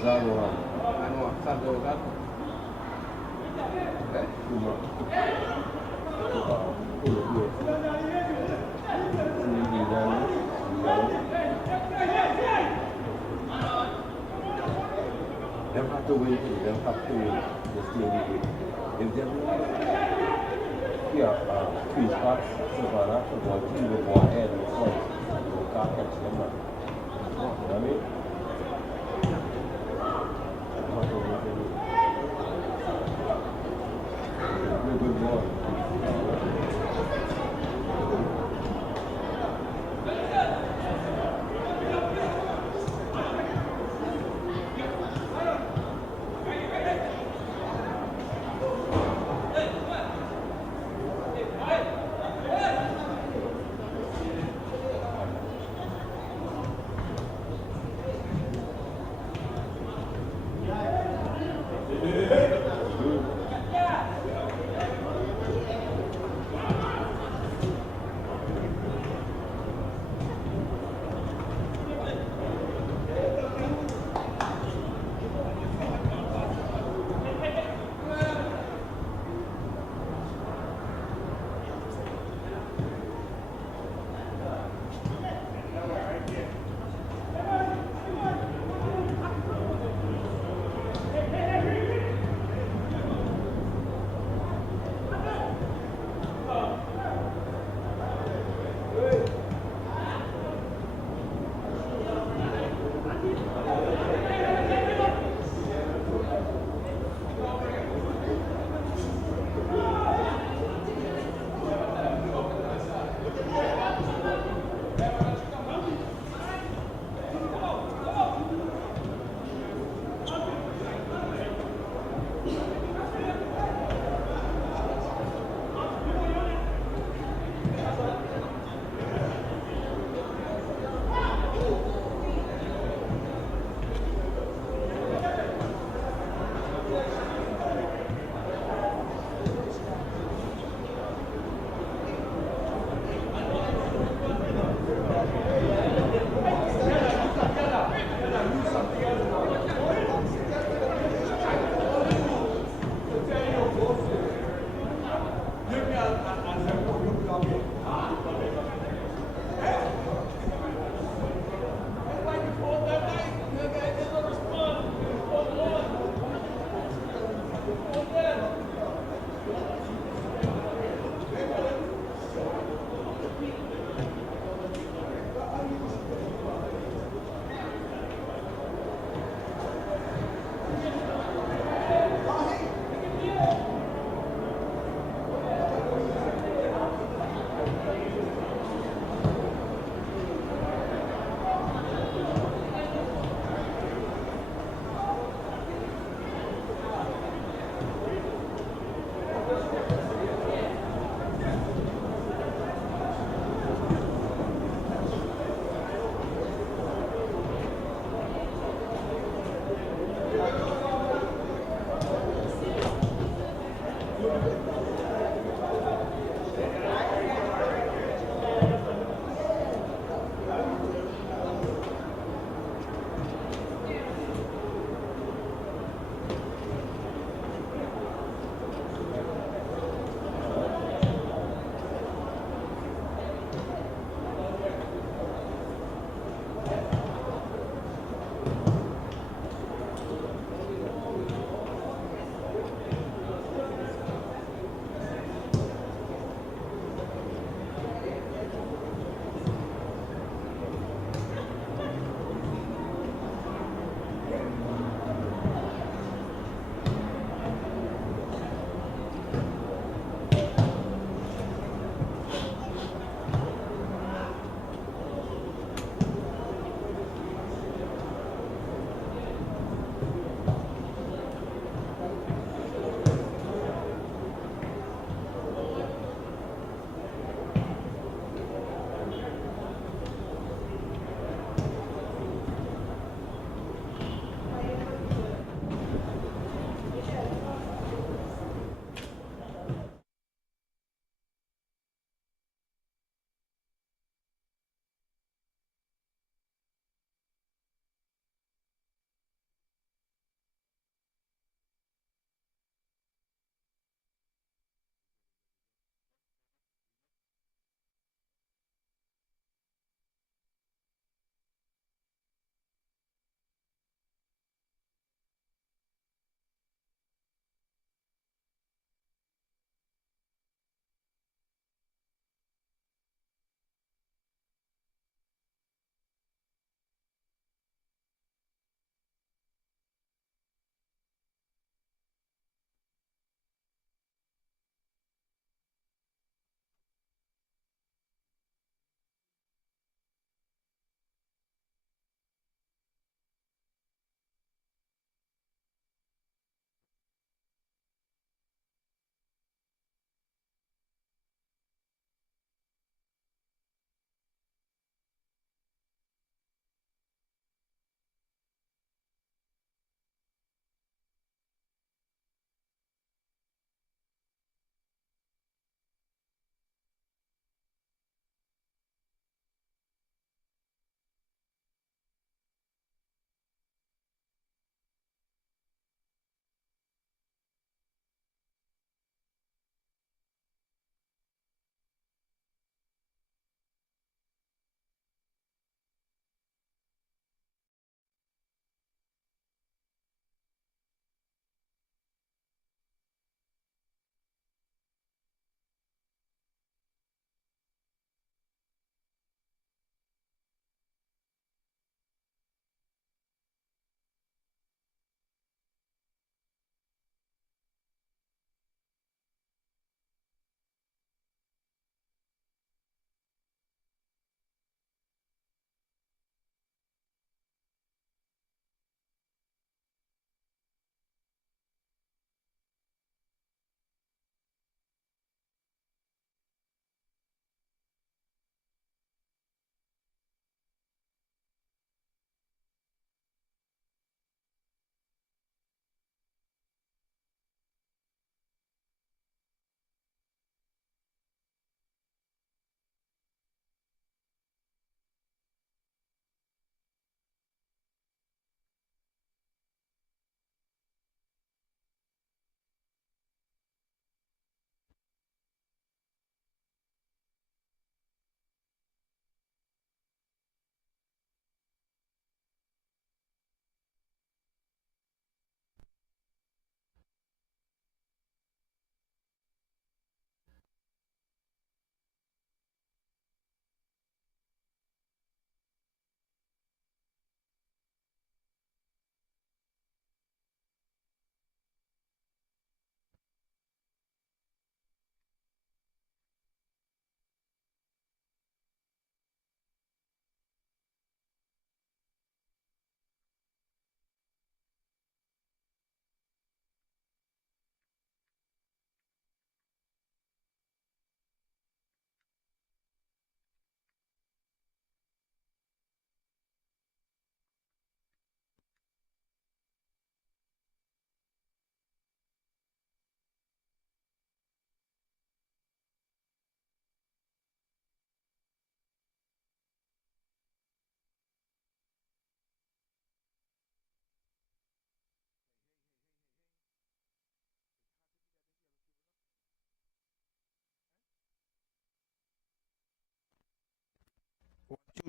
Zaro. Ano, Sandro Gato. Cuma. Them have to win, them have to win the same. If them three spots, Savannah, one team will go ahead and play. You can't catch them up. You know what I mean? Good ball.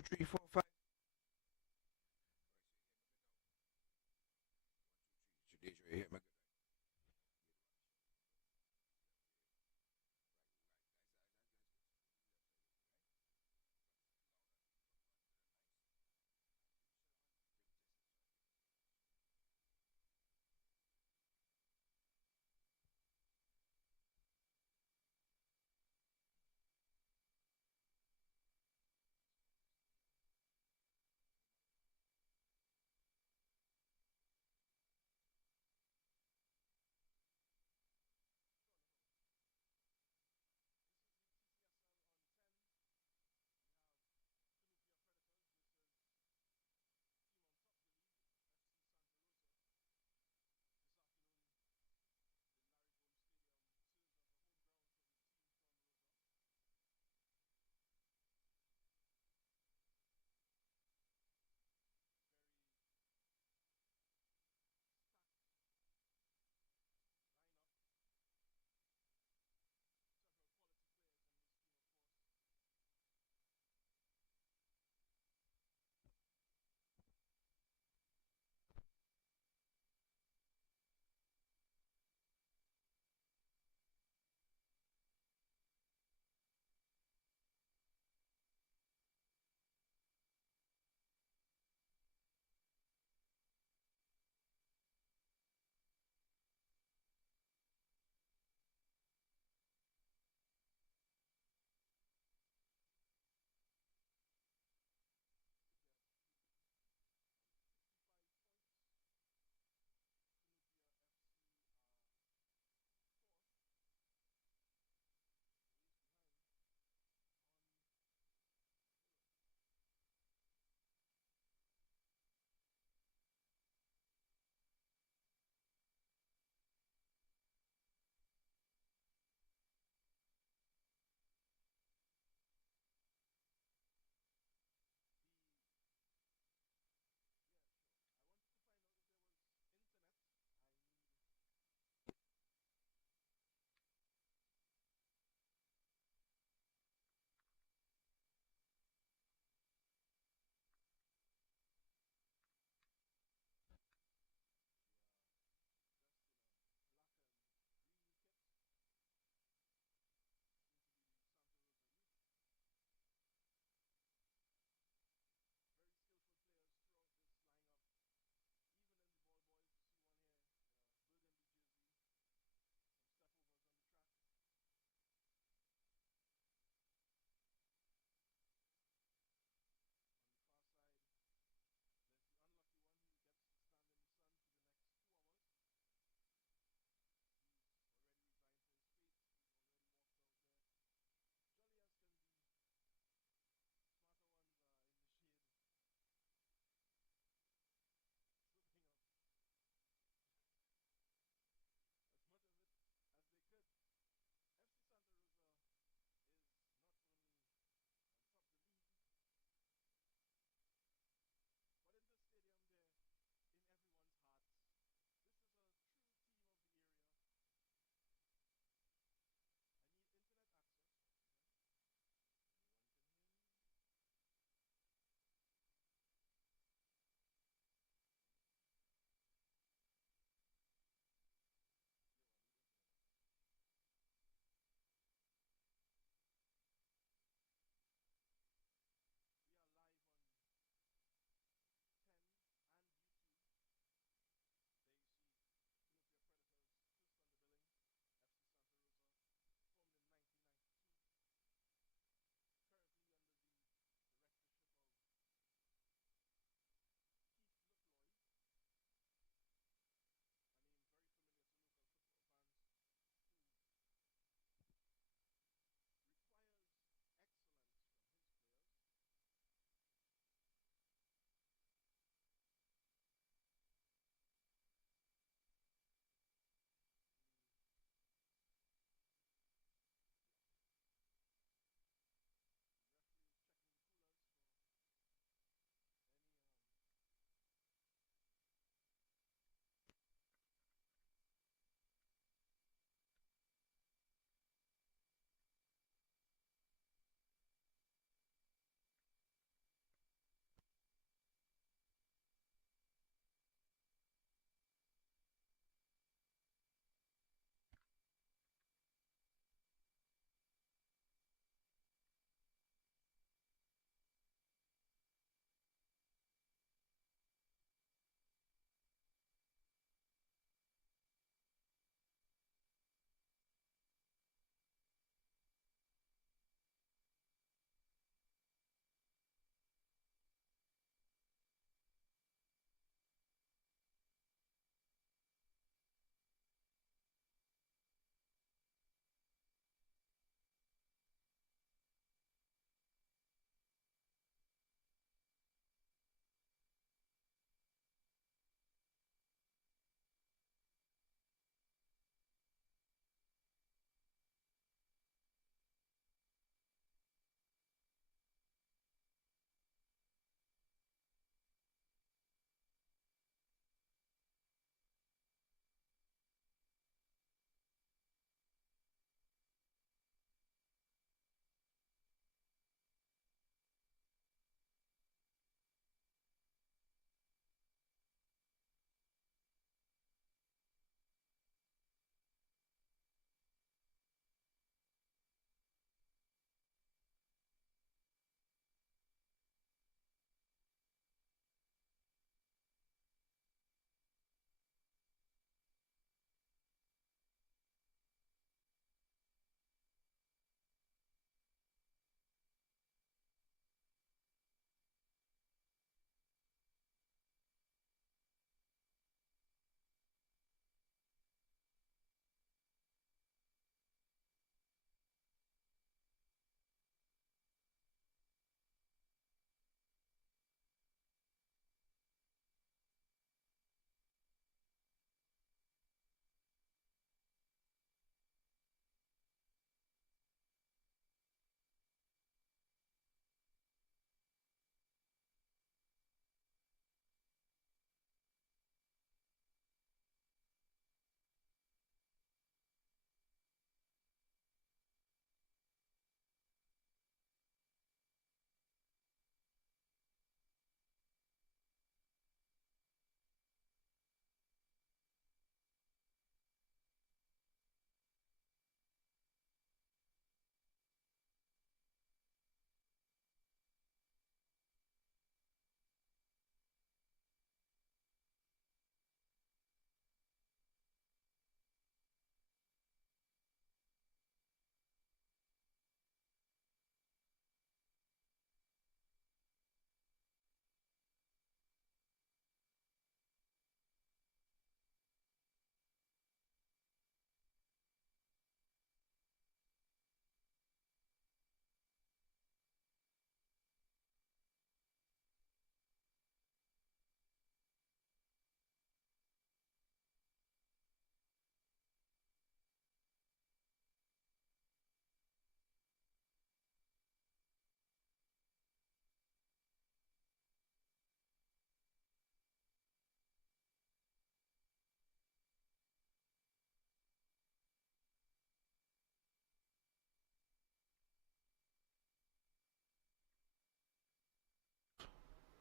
three, four, five. Today's right here, my good.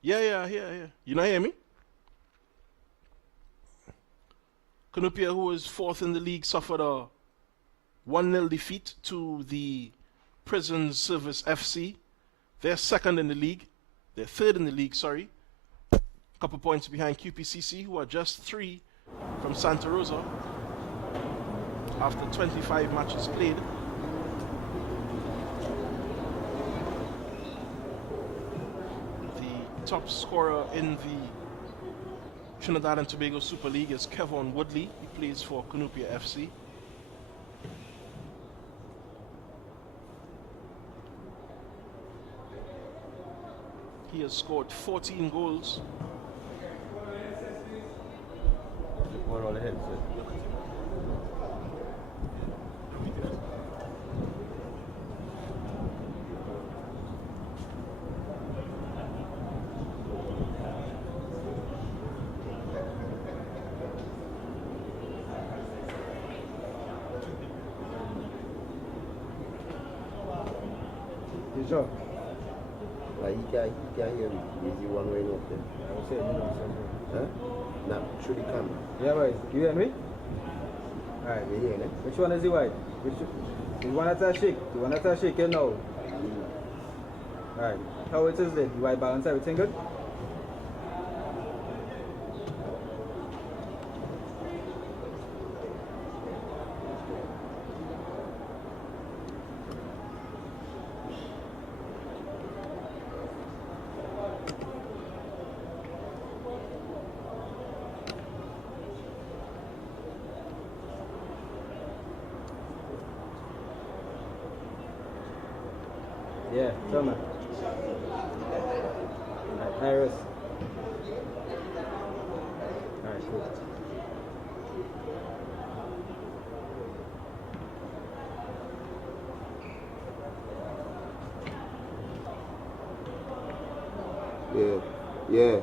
Yeah. You not hear me? Cunipia, who was fourth in the league, suffered a 1-0 defeat to the Prison Service FC. They're second in the league. They're third in the league, sorry. A couple points behind QPCC, who are just 3 from Santa Rosa after 25 matches played. The top scorer in the Trinidad and Tobago Super League is Kevon Woodley. He plays for Cunipia FC. He has scored 14 goals. What on the headset? Sure. Like he can't hear me. Is he one way up there? I was saying, Huh? Nah, through the camera. yeah, boys. You hear me? Alright. You hear me? Which one is the white? The one that's a shake. The one that's a shake, you know. Alright. How it is then? The white balance, everything good? Yeah, tell me. Iris. Alright, cool. Yeah.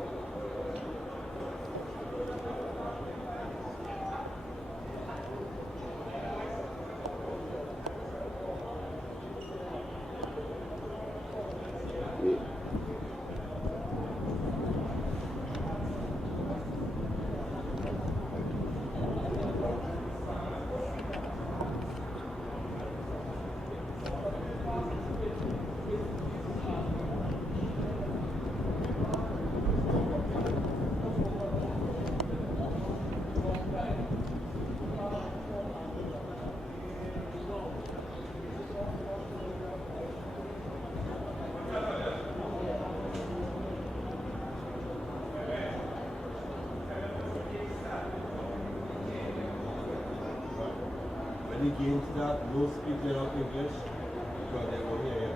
When the game start, no speaking out English because they will hear you.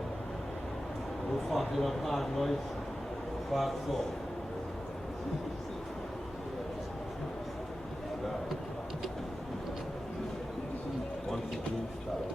No farting up hard noise, fart song. Once the game starts.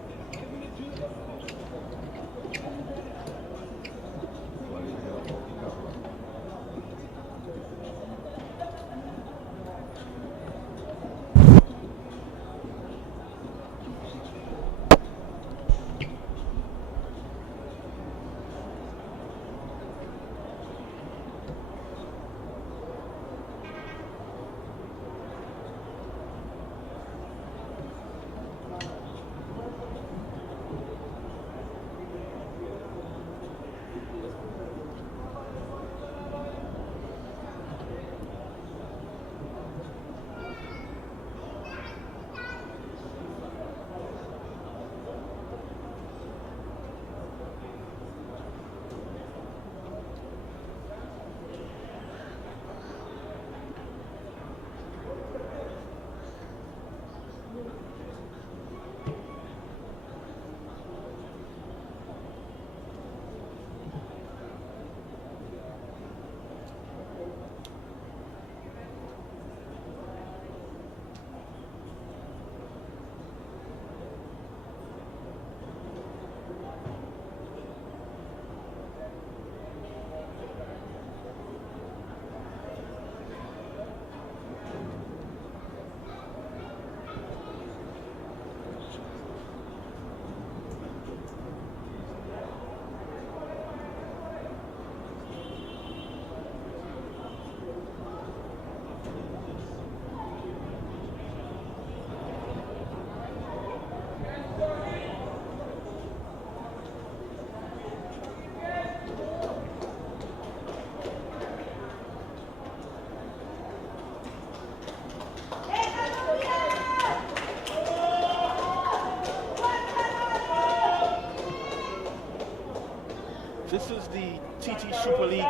TT Super League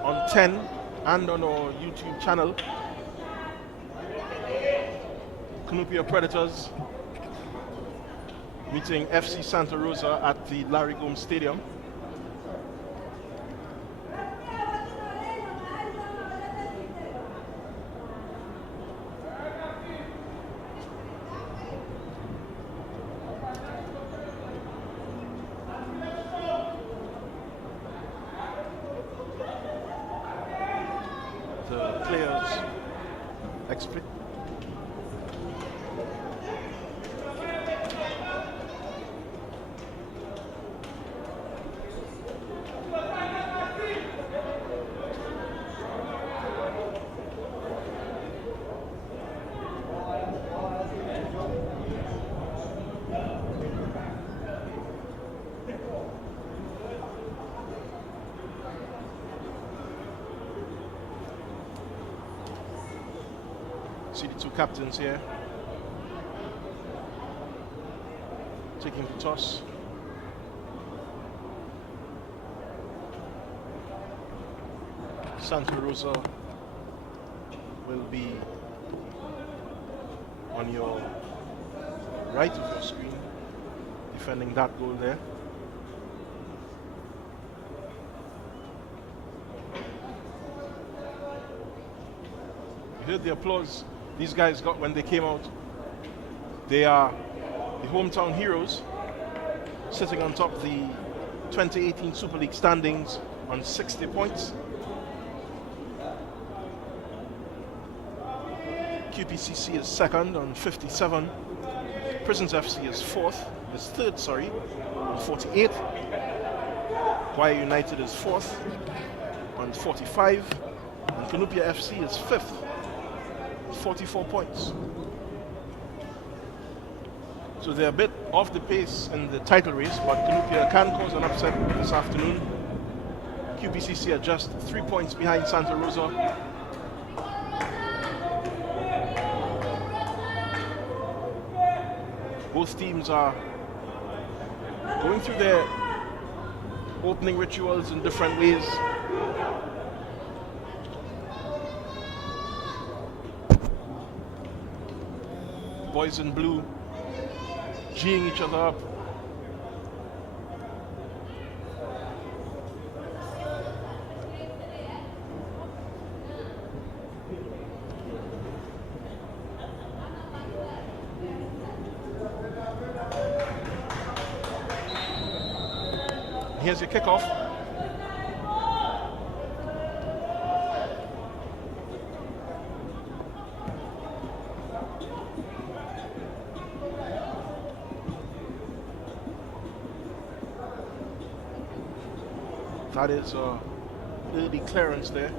on 10 and on our YouTube channel. CUNIPIA Predators meeting FC Santa Rosa at the Larry Gomes Stadium. The players explain. See the two captains here taking the toss. Santa Rosa will be on your right of your screen, defending that goal there. You heard the applause these guys got when they came out. They are the hometown heroes, sitting on top of the 2018 Super League standings on 60 points. QPCC is second on 57. Prisons FC is third, on 48. Wire United is fourth on 45. And CUNIPIA FC is fifth, 44 points. So they're a bit off the pace in the title race, but CUNIPIA can cause an upset this afternoon. QPCC are just 3 points behind Santa Rosa. Both teams are going through their opening rituals in different ways. Boys in blue geeing each other up. Here's your kickoff. That is early clearance there.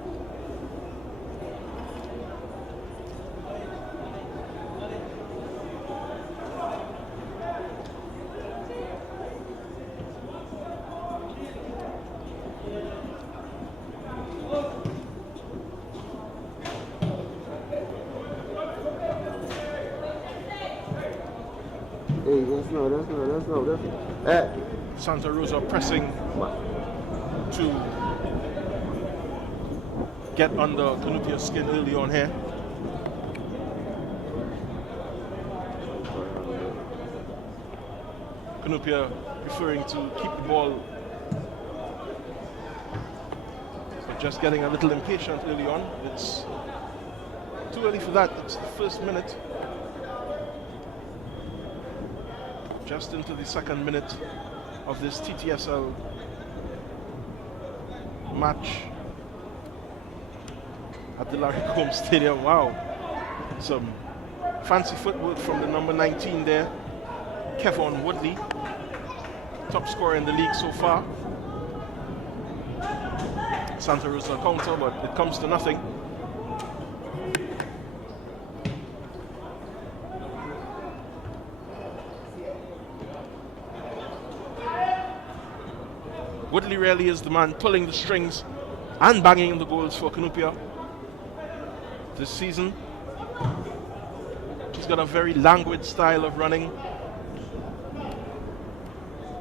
Hey, that's no. Santa Rosa pressing to get under CUNIPIA's skin early on here. CUNIPIA preferring to keep the ball, but just getting a little impatient early on. It's too early for that. It's the first minute. Just into the second minute of this TTSL match at the Larry Gomes Stadium. Wow, some fancy footwork from the number 19 there, Kevon Woodley, top scorer in the league so far. Santa Rosa counter, but it comes to nothing. Woodley really is the man pulling the strings and banging in the goals for CUNIPIA this season. He's got a very languid style of running.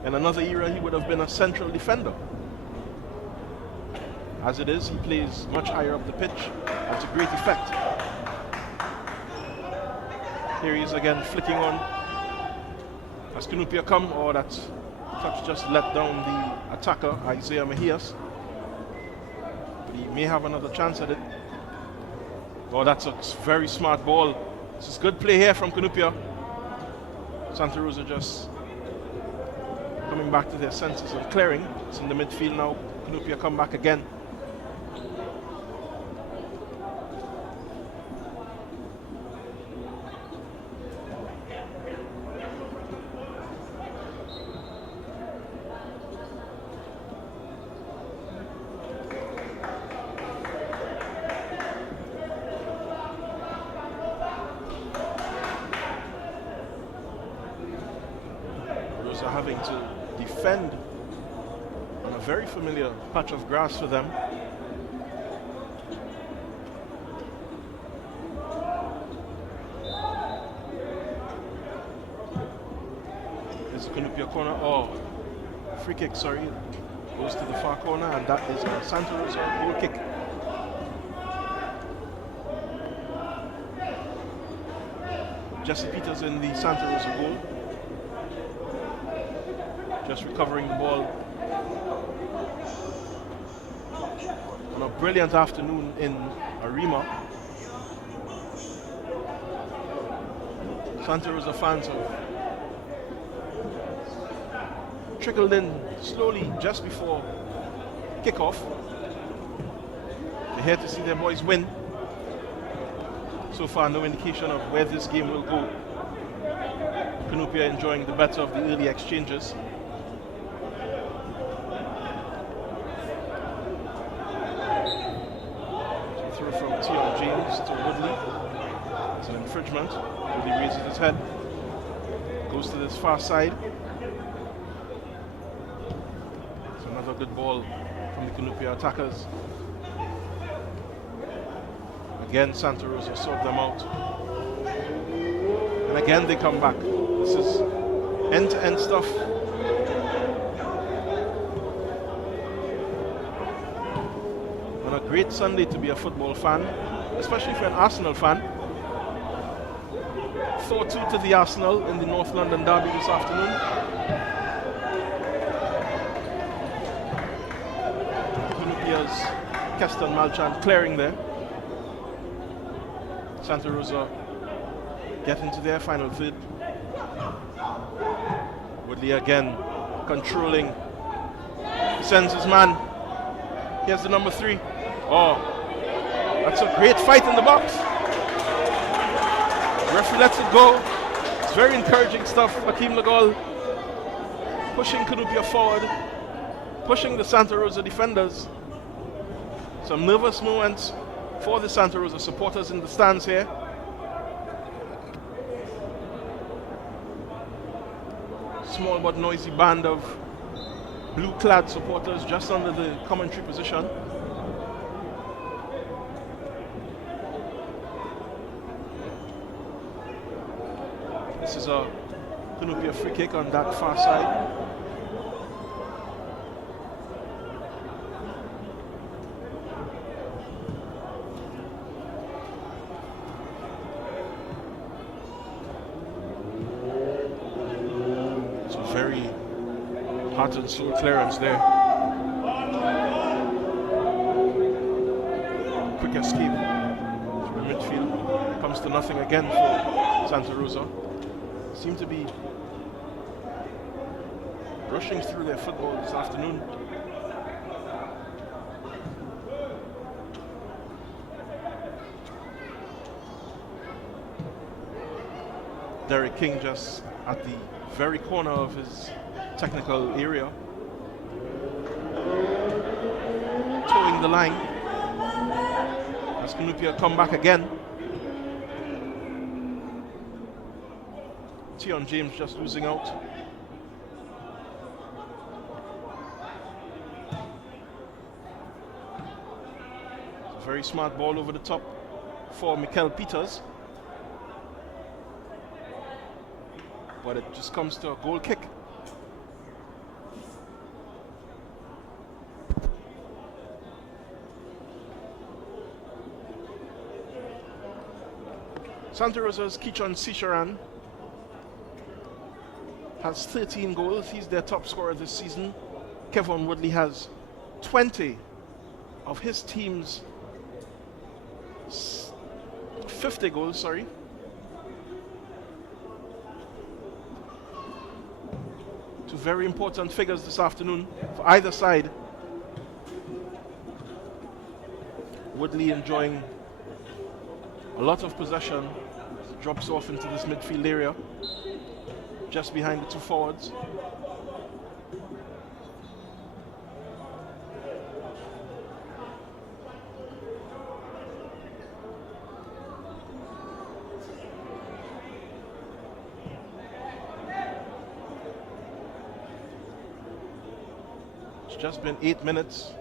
In another era, he would have been a central defender. As it is, he plays much higher up the pitch and to great effect. Here he is again, flicking on. As CUNIPIA come, or that touch just let down the attacker, Isaiah Mejias. But he may have another chance at it. Oh, that's a very smart ball. This is good play here from CUNIPIA. Santa Rosa just coming back to their senses and clearing. It's in the midfield now. CUNIPIA come back again. Rosa having to defend on a very familiar patch of grass for them. There's a CUNIPIA corner. Oh, free kick, sorry. Goes to the far corner, and that is a Santa Rosa goal kick. Jesse Peters in the Santa Rosa goal. Just recovering the ball. On a brilliant afternoon in Arima. Santa Rosa fans have trickled in slowly just before kickoff. They're here to see their boys win. So far, no indication of where this game will go. CUNIPIA enjoying the better of the early exchanges. Throw from TTEN James to Woodley. It's an infringement. Woodley raises his head. Goes to this far side. It's another good ball from the CUNIPIA attackers. Again, Santa Rosa sort them out. And again, they come back. This is end-to-end stuff. On a great Sunday to be a football fan, especially if you're an Arsenal fan. 4-2 to the Arsenal in the North London derby this afternoon. CUNIPIA's Keston Malchan clearing there. Santa Rosa get into their final third. Woodley again controlling. He sends his man. Here's the number 3. Oh, that's a great fight in the box. Referee lets it go. It's very encouraging stuff. Hakeem Lagol pushing CUNIPIA forward, pushing the Santa Rosa defenders. Some nervous moments for the Santa Rosa supporters in the stands here. Small but noisy band of blue-clad supporters just under the commentary position. This is a CUNIPIA free kick on that far side. Very heart and soul clearance there. Quick escape through the midfield. Comes to nothing again for Santa Rosa. Seem to be rushing through their football this afternoon. Derek King just at the very corner of his technical area, towing the line as CUNIPIA come back again. TTEN James just losing out. It's a very smart ball over the top for Mikel Peters. But it just comes to a goal kick. Santa Rosa's Kichon Sisharan has 13 goals. He's their top scorer this season. Kevin Woodley has 20 of his team's 50 goals, sorry. Two very important figures this afternoon for either side. Woodley enjoying a lot of possession. Drops off into this midfield area, just behind the two forwards. It's just been 8 minutes.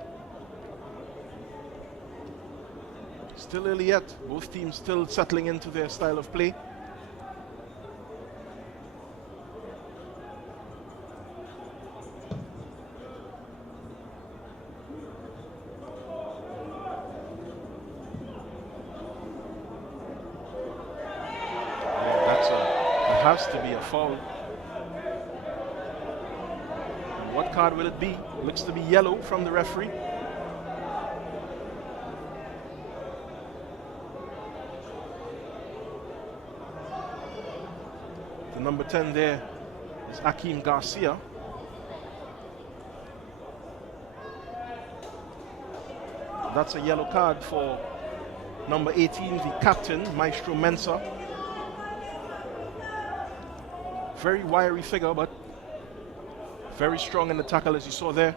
Still early yet. Both teams still settling into their style of play. That has to be a foul. What card will it be? Looks to be yellow from the referee. The number 10 there is Akeem Garcia. That's a yellow card for number 18, the captain, Maestro Mensah. Very wiry figure, but very strong in the tackle, as you saw there.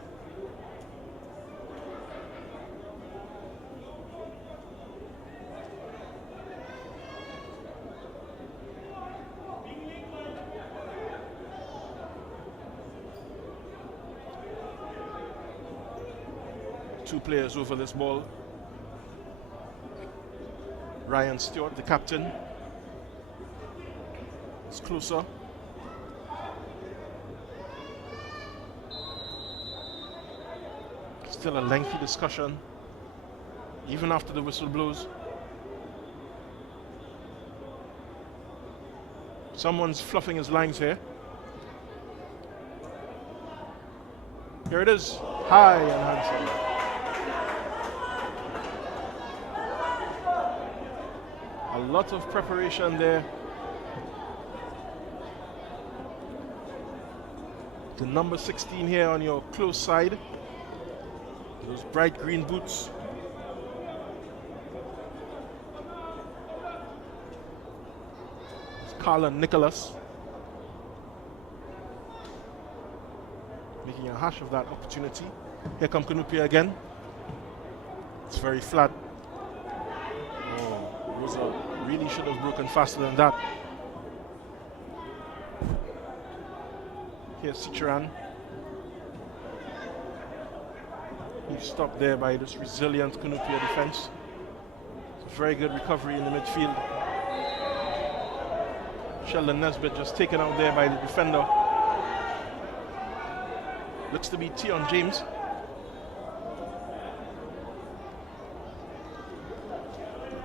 Two players over this ball. Ryan Stewart, the captain. It's closer. Still a lengthy discussion, even after the whistle blows. Someone's fluffing his lines here. Here it is, high and handsome. A lot of preparation there. The number 16 here on your close side. Those bright green boots. It's Carla Nicholas making a hash of that opportunity. Here come CUNIPIA again. It's very flat. Oh, Rosa really should have broken faster than that. Here's Sicharan. He's stopped there by this resilient CUNIPIA defense. It's a very good recovery in the midfield. Sheldon Nesbitt just taken out there by the defender. Looks to be Tion James.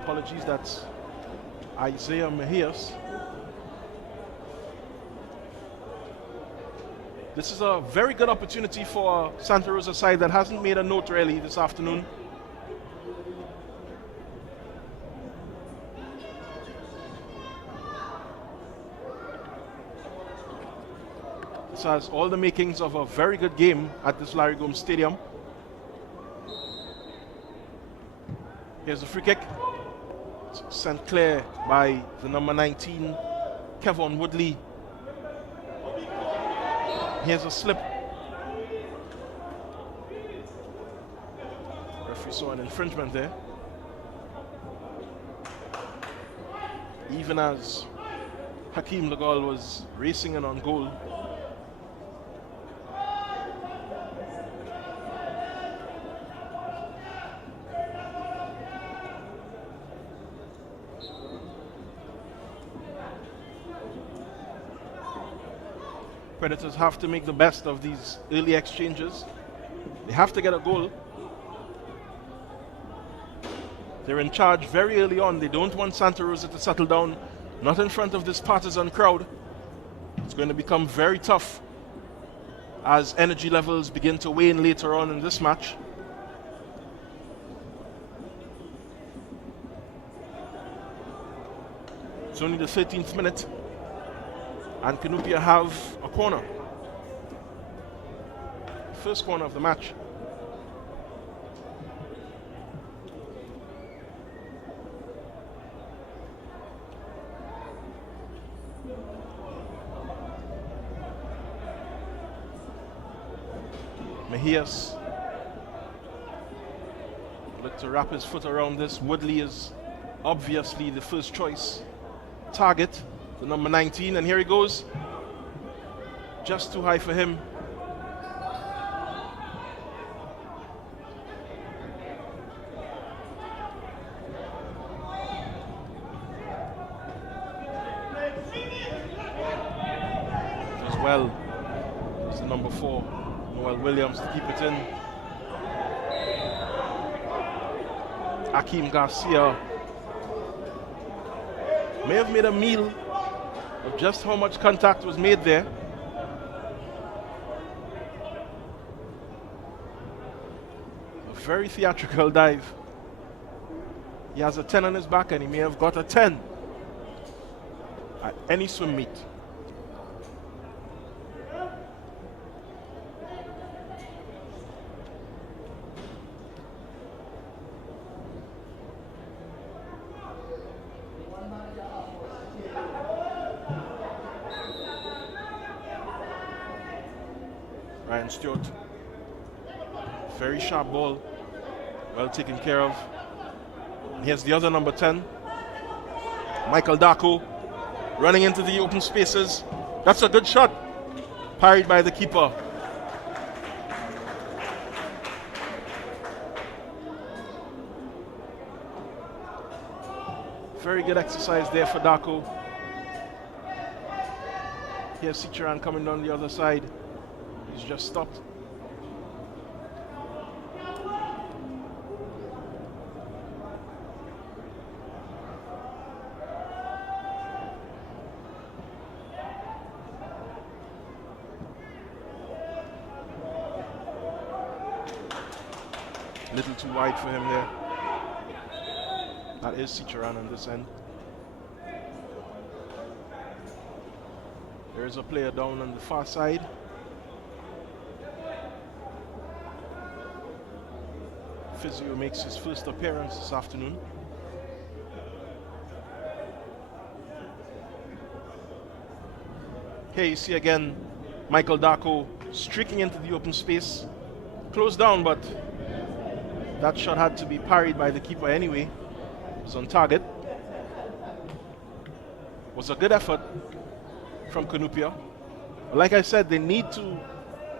Apologies, that's Isaiah Mejias. This is a very good opportunity for Santa Rosa side that hasn't made a note really this afternoon. This has all the makings of a very good game at this Larry Gomes Stadium. Here's the free kick. It's sent clear by the number 19, Kevin Woodley. Here's a slip. Referee saw an infringement there. Even as Hakeem Lagal was racing in on goal. Predators have to make the best of these early exchanges. They have to get a goal. They're in charge very early on. They don't want Santa Rosa to settle down, not in front of this partisan crowd. It's going to become very tough as energy levels begin to wane later on in this match. It's only the 13th minute, and CUNIPIA have a corner. First corner of the match. Mejias look to wrap his foot around this. Woodley is obviously the first choice target, the number 19, and here he goes. Just too high for him. As well as the number 4, Noel Williams, to keep it in. Akeem Garcia may have made a meal of just how much contact was made there. A very theatrical dive. He has a 10 on his back, and he may have got a 10 at any swim meet. Ryan Stewart, very sharp ball, well taken care of. And here's the other number 10, Michael Darko, running into the open spaces. That's a good shot, parried by the keeper. Very good exercise there for Darko. Here's Cicheran coming down the other side. He's just stopped. A little too wide for him there. That is Cicheran on this end. There's a player down on the far side. Physio makes his first appearance this afternoon. Here you see again Michael Darko streaking into the open space. Closed down, but that shot had to be parried by the keeper anyway. It was on target. It was a good effort from CUNIPIA. But like I said, they need to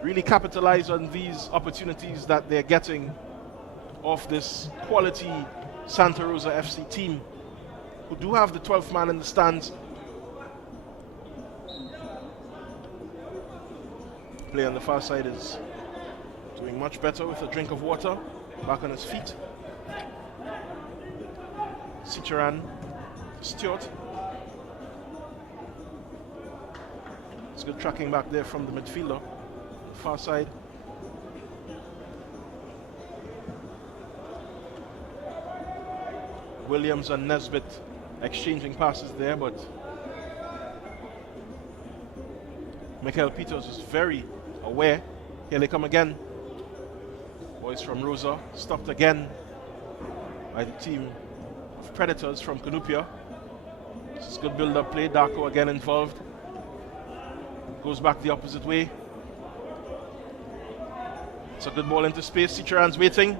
really capitalize on these opportunities that they're getting of this quality Santa Rosa FC team, who do have the 12th man in the stands. Player on the far side is doing much better with a drink of water, back on his feet. Cicheran, Stewart. It's good tracking back there from the midfielder, far side. Williams and Nesbitt exchanging passes there, but Michael Peters is very aware. Here they come again. Boys from Rosa, stopped again by the team of Predators from CUNIPIA. This is good build-up play. Darko again involved. Goes back the opposite way. It's a good ball into space. Cicheran's waiting.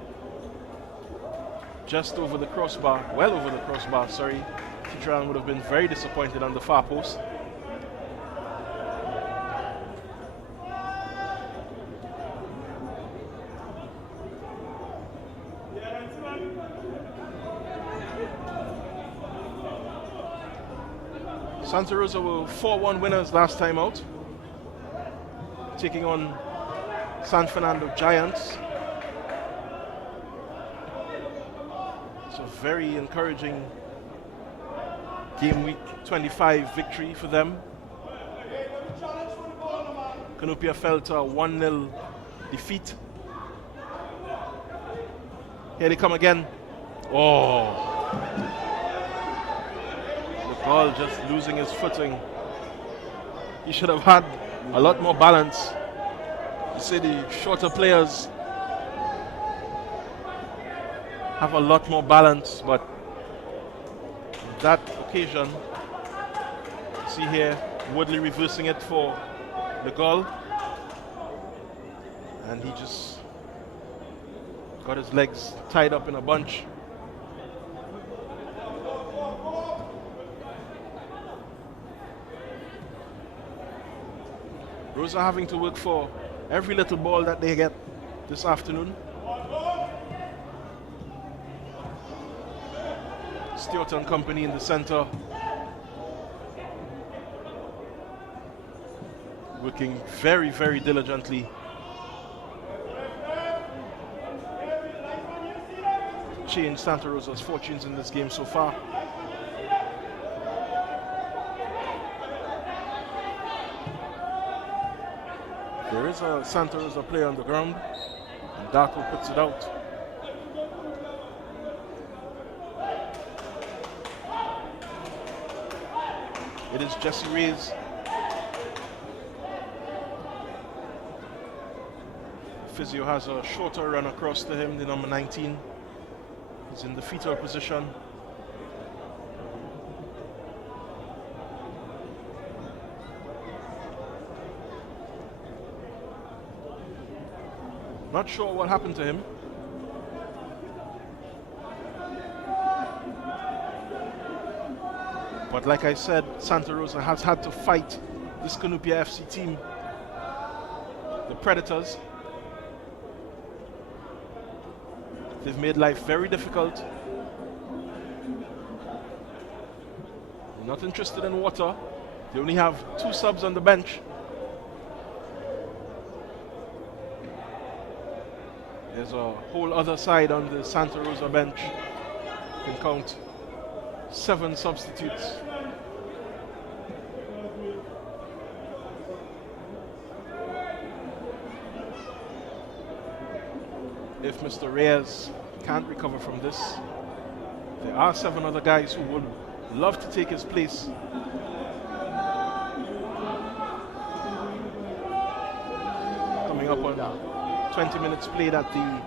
Just over the crossbar, well over the crossbar, sorry. Cicheran would have been very disappointed on the far post. Santa Rosa were 4-1 winners last time out, taking on San Fernando Giants. It's a very encouraging game week 25 victory for them. CUNIPIA fell to a 1-0 defeat. Here they come again. Oh. The ball just losing his footing. He should have had a lot more balance. You see, the shorter players have a lot more balance, but that occasion, see here, Woodley reversing it for the goal, and he just got his legs tied up in a bunch. Rosa having to work for every little ball that they get this afternoon. Stewart and company in the center, working very, very diligently. Change Santa Rosa's fortunes in this game so far. There is a Santa Rosa player on the ground, and Darko puts it out. It is Jesse Reyes. Physio has a shorter run across to him, the number 19. He's in the fetal position. Not sure what happened to him. But like I said, Santa Rosa has had to fight this CUNIPIA FC team, the Predators. They've made life very difficult. They're not interested in water. They only have 2 subs on the bench. There's a whole other side on the Santa Rosa bench. You can count 7 substitutes. If Mr. Reyes can't recover from this, there are 7 other guys who would love to take his place. Coming up on 20 minutes played at the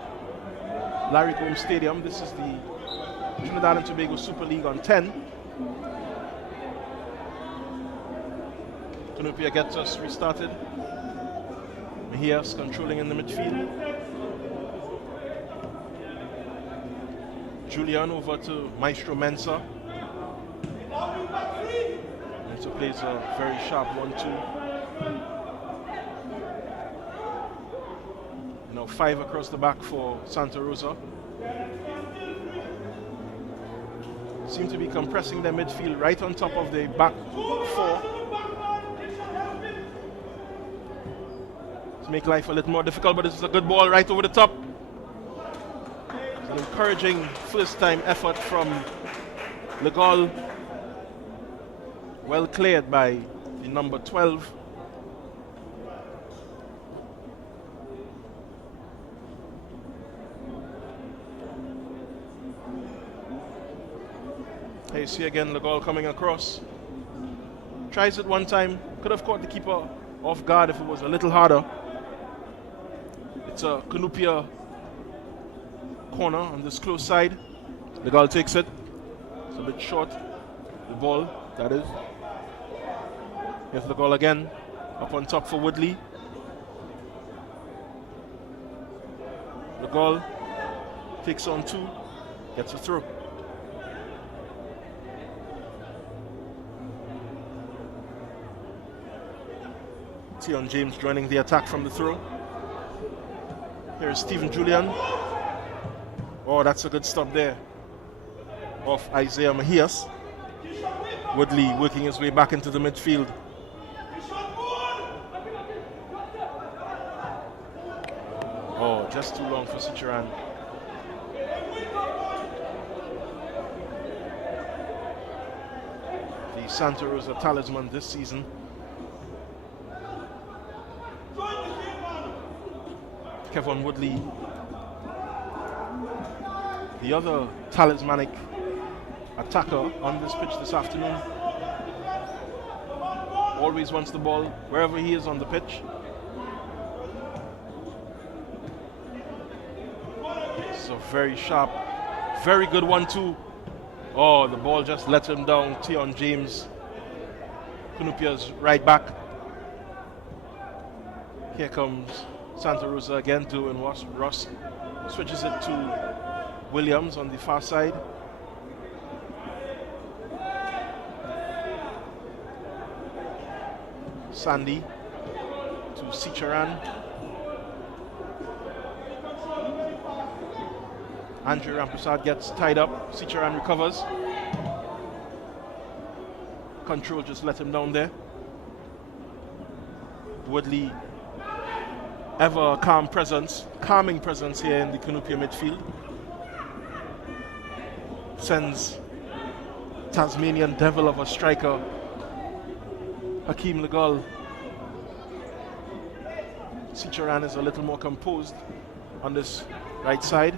Larry Combs Stadium. This is the Trinidad and Tobago Super League on 10. CUNIPIA gets us restarted. Mejias controlling in the midfield. Julian over to Maestro Mensah. Mensah plays a very sharp 1-2. Now 5 across the back for Santa Rosa. Seem to be compressing their midfield right on top of the back 4 to make life a little more difficult, but this is a good ball right over the top. An encouraging first-time effort from Legal. Well cleared by the number 12. Here you see again Legal coming across. Tries it one time. Could have caught the keeper off guard if it was a little harder. It's a CUNIPIA corner on this close side. Legal takes it. It's a bit short. The ball, that is. Here's Legal again. Up on top for Woodley. Legal takes on 2. Gets a throw. Tion James joining the attack from the throw. Here's Stephen Julian. Oh, that's a good stop there of Isaiah Mejias. Woodley working his way back into the midfield. Oh, just too long for Sichuran. Santa Rosa talisman this season. Kevin Woodley, the other talismanic attacker on this pitch this afternoon, always wants the ball wherever he is on the pitch. This is a very sharp, very good 1-2. Oh, the ball just let him down. Tion James, CUNIPIA's right back. Here comes Santa Rosa again doing what Ross switches it to Williams on the far side. Sandy to Sicharan. Andrew Ramprasad gets tied up. Sicharan recovers. Control just let him down there. Woodley, ever a calming presence here in the CUNIPIA midfield. Sends Tasmanian devil of a striker, Hakeem Legal. Sicharan is a little more composed on this right side.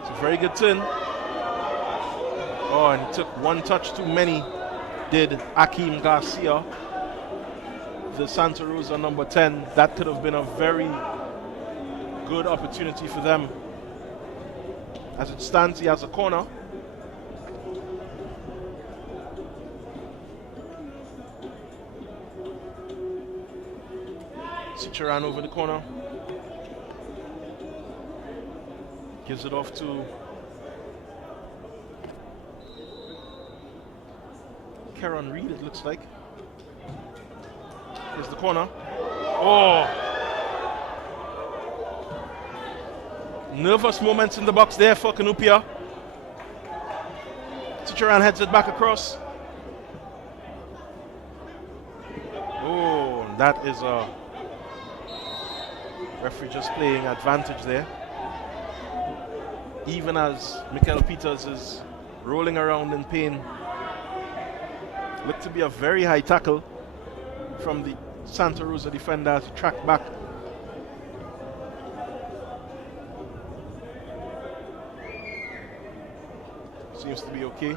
It's a very good turn. Oh, and he took one touch too many, did Akeem Garcia, the Santa Rosa number 10. That could have been a very good opportunity for them. As it stands, he has a corner. Sicharan over the corner. Gives it off to Karen Reed, it looks like. Here's the corner. Oh! Nervous moments in the box there for CUNIPIA. Sicharan heads it back across. Oh, that is a referee just playing advantage there. Even as Mikel Peters is rolling around in pain. Looked to be a very high tackle from the Santa Rosa defender to track back. Seems to be okay.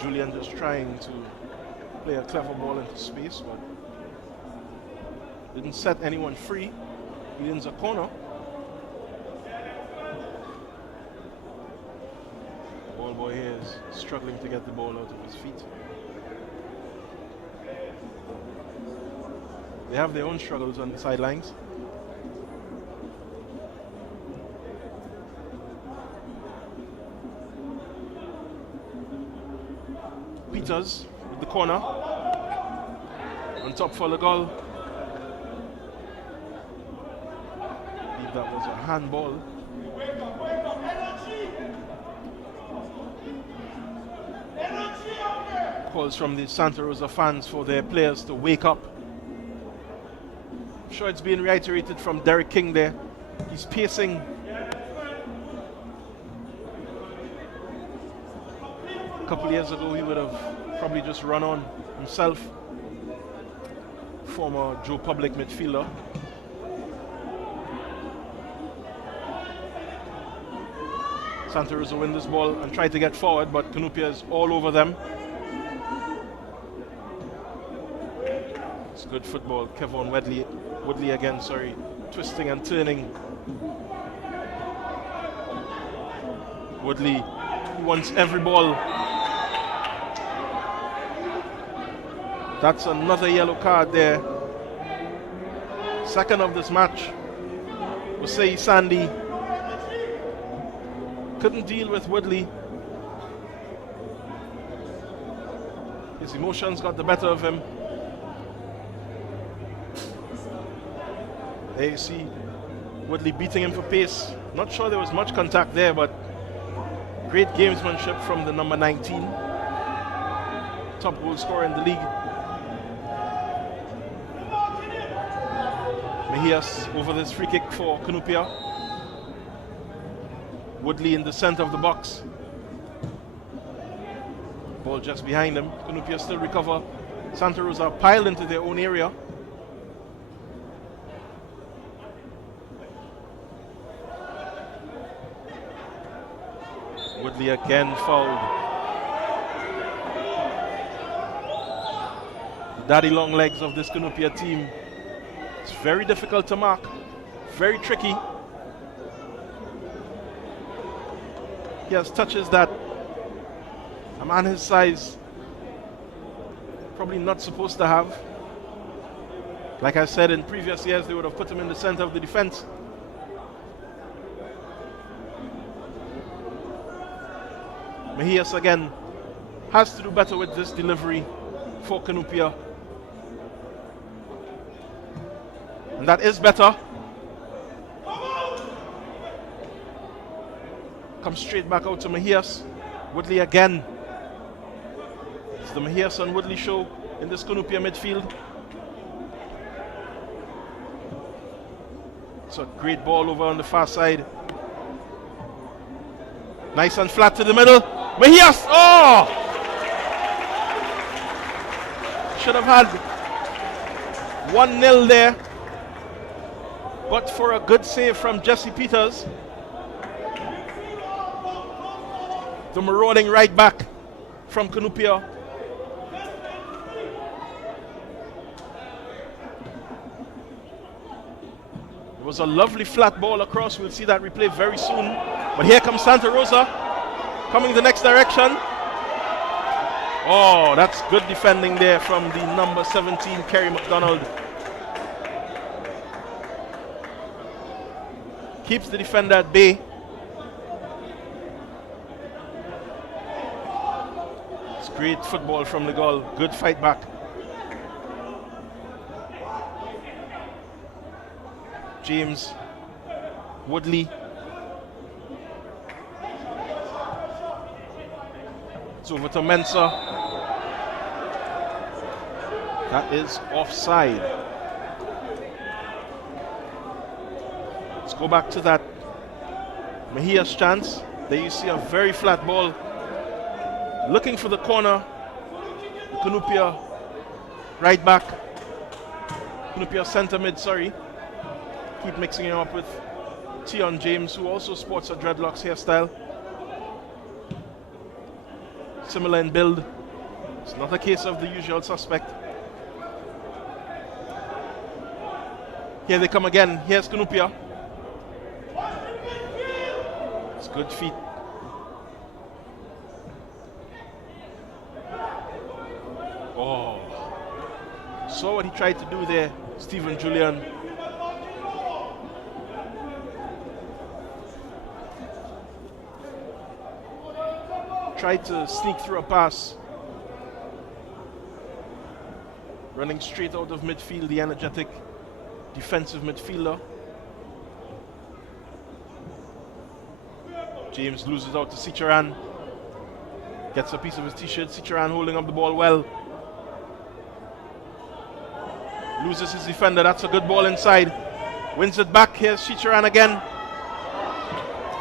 Julian just trying to play a clever ball into space, but didn't set anyone free. He wins a corner. Ball boy here is struggling to get the ball out of his feet. They have their own struggles on the sidelines. Peters with the corner. On top for the goal. I believe that was a handball. Calls from the Santa Rosa fans for their players to wake up. I'm sure it's being reiterated from Derek King there. He's pacing. A couple of years ago, he would have probably just run on himself. Former Joe Public midfielder. Santa Rosa win this ball and try to get forward, but CUNIPIA is all over them. It's good football. Kevon Woodley again, sorry. Twisting and turning. Woodley, he wants every ball. That's another yellow card there. Second of this match. Osei Sandy couldn't deal with Woodley. His emotions got the better of him. There you see Woodley beating him for pace. Not sure there was much contact there, but great gamesmanship from the number 19. Top goal scorer in the league. Mejias over this free kick for Cunupia. Woodley in the center of the box. Ball just behind him. Cunupia still recover. Santa Rosa piled into their own area. Woodley again fouled. The daddy long legs of this Cunupia team. It's very difficult to mark. Very tricky. He has touches that a man his size probably not supposed to have. Like I said, in previous years they would have put him in the center of the defense. Mejias again has to do better with this delivery for Cunupia. And that is better. Comes straight back out to Mejias. Woodley again. It's the Mejias and Woodley show in this Cunupia midfield. It's a great ball over on the far side. Nice and flat to the middle. Mejias! Oh! Should have had 1-0 there. But for a good save from Jesse Peters. The marauding right back from Cunupia. It was a lovely flat ball across. We'll see that replay very soon. But here comes Santa Rosa, coming the next direction. Oh, that's good defending there from the number 17, Kerry McDonald. Keeps the defender at bay. It's great football from the goal. Good fight back. James Woodley. It's over to Mensah. That is offside. Let's go back to that Mejias chance. There you see a very flat ball. Looking for the corner. Cunupia right back. Cunupia center mid, sorry. Keep mixing him up with Tion James, who also sports a dreadlocks hairstyle. Similar in build. It's not a case of the usual suspect. Here they come again. Here's Cunupia. It's good feet. Oh. Saw what he tried to do there, Stephen Julian. Tried to sneak through a pass. Running straight out of midfield, the energetic defensive midfielder. James loses out to Sicharan. Gets a piece of his t-shirt. Sicharan holding up the ball well. Loses his defender. That's a good ball inside. Wins it back. Here's Sicharan again.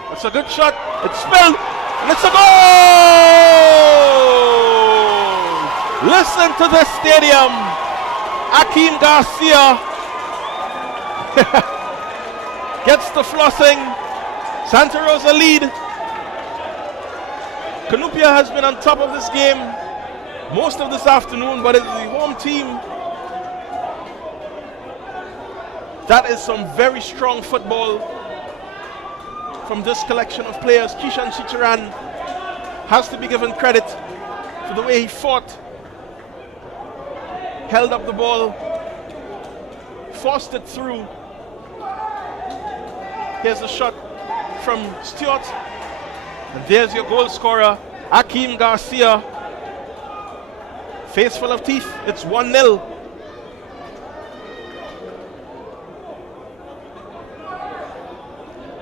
That's a good shot. It's spilled. And it's a goal! Listen to this stadium. Akeem Garcia gets the flossing. Santa Rosa lead. Cunupia has been on top of this game most of this afternoon, but it's the home team. That is some very strong football from this collection of players. Kishan Sicharan has to be given credit for the way he fought, held up the ball, forced it through. Here's the shot from Stewart. And there's your goal scorer, Akeem Garcia. Face full of teeth. It's 1-0.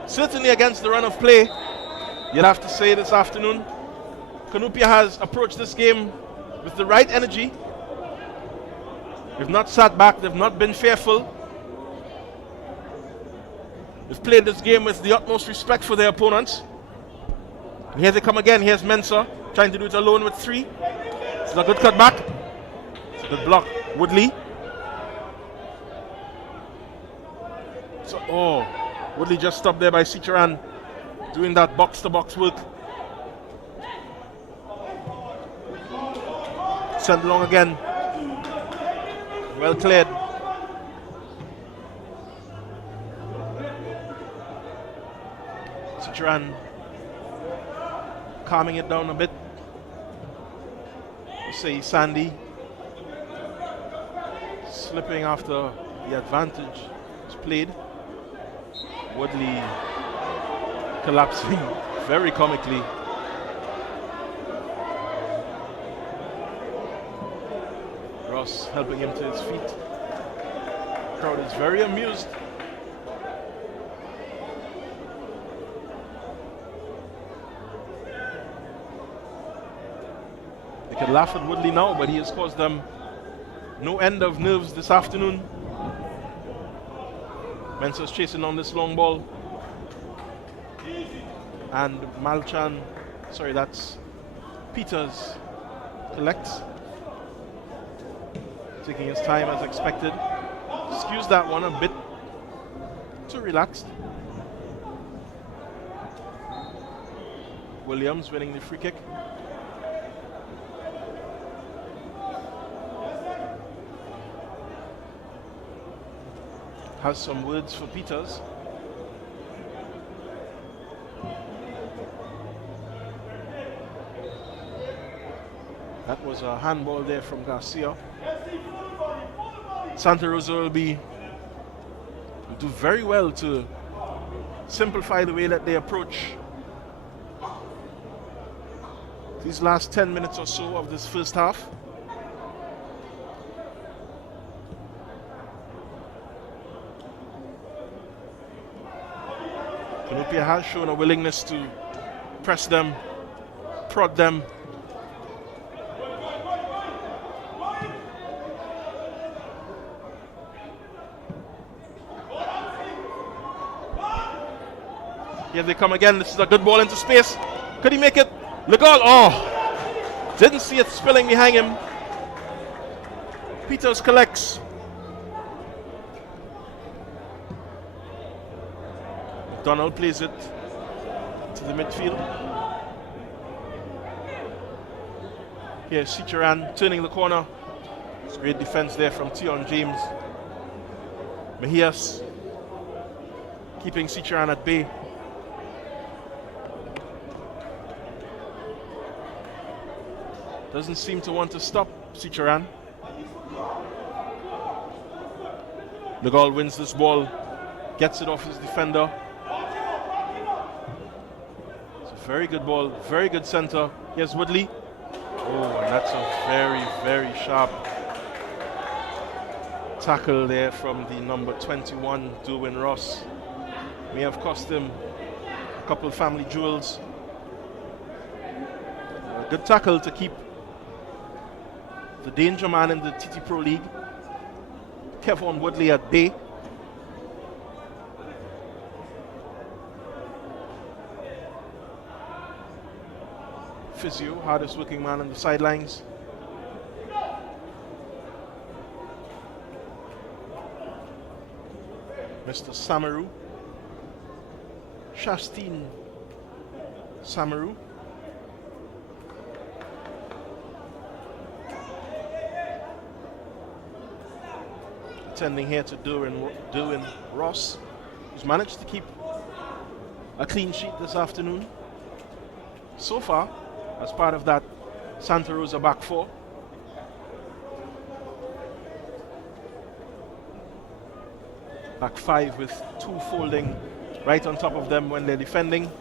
Certainly against the run of play, you'll have to say this afternoon, CUNIPIA has approached this game with the right energy. They've not sat back, they've not been fearful. They've played this game with the utmost respect for their opponents. And here they come again. Here's Mensah trying to do it alone with 3. It's a good cut back. It's a good block. Woodley. So, Woodley just stopped there by Sicharan, doing that box-to-box work. Sent along again. Well cleared. Sicharan calming it down a bit. You see Sandy slipping after the advantage is played. Woodley collapsing very comically. Ross helping him to his feet. Crowd is very amused. They can laugh at Woodley now, but he has caused them no end of nerves this afternoon. Mensah's chasing on this long ball. And that's Peters, collects. Taking his time as expected. Excuse that one a bit too relaxed. Williams winning the free kick. Has some words for Peters. That was a handball there from Garcia. Santa Rosa will do very well to simplify the way that they approach these last 10 minutes or so of this first half. CUNIPIA has shown a willingness to press them, prod them. Here they come again. This is a good ball into space. Could he make it? The goal. Oh, didn't see it spilling behind him. Peters collects. McDonald plays it to the midfield. Here's Sicharan turning the corner. It's great defense there from Tion James. Mejias keeping Sicharan at bay. Doesn't seem to want to stop Sicharan. Legal wins this ball, gets it off his defender. It's a very good ball, very good center. Here's Woodley. Oh, and that's a very, very sharp tackle there from the number 21, Derwin Ross. May have cost him a couple of family jewels. A good tackle to keep the danger man in the TT Pro League, Kevon Woodley, at bay. Physio, hardest working man on the sidelines. Mr. Samaru, Shastin Samaru. Attending here to Derwin Ross, who's managed to keep a clean sheet this afternoon so far as part of that Santa Rosa back four. Back five with two folding right on top of them when they're defending.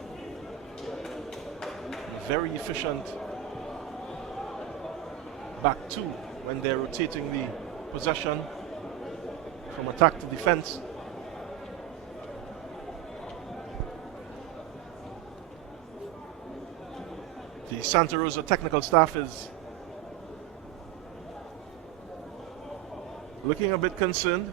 Very efficient back two when they're rotating the possession from attack to defense. The Santa Rosa technical staff is looking a bit concerned.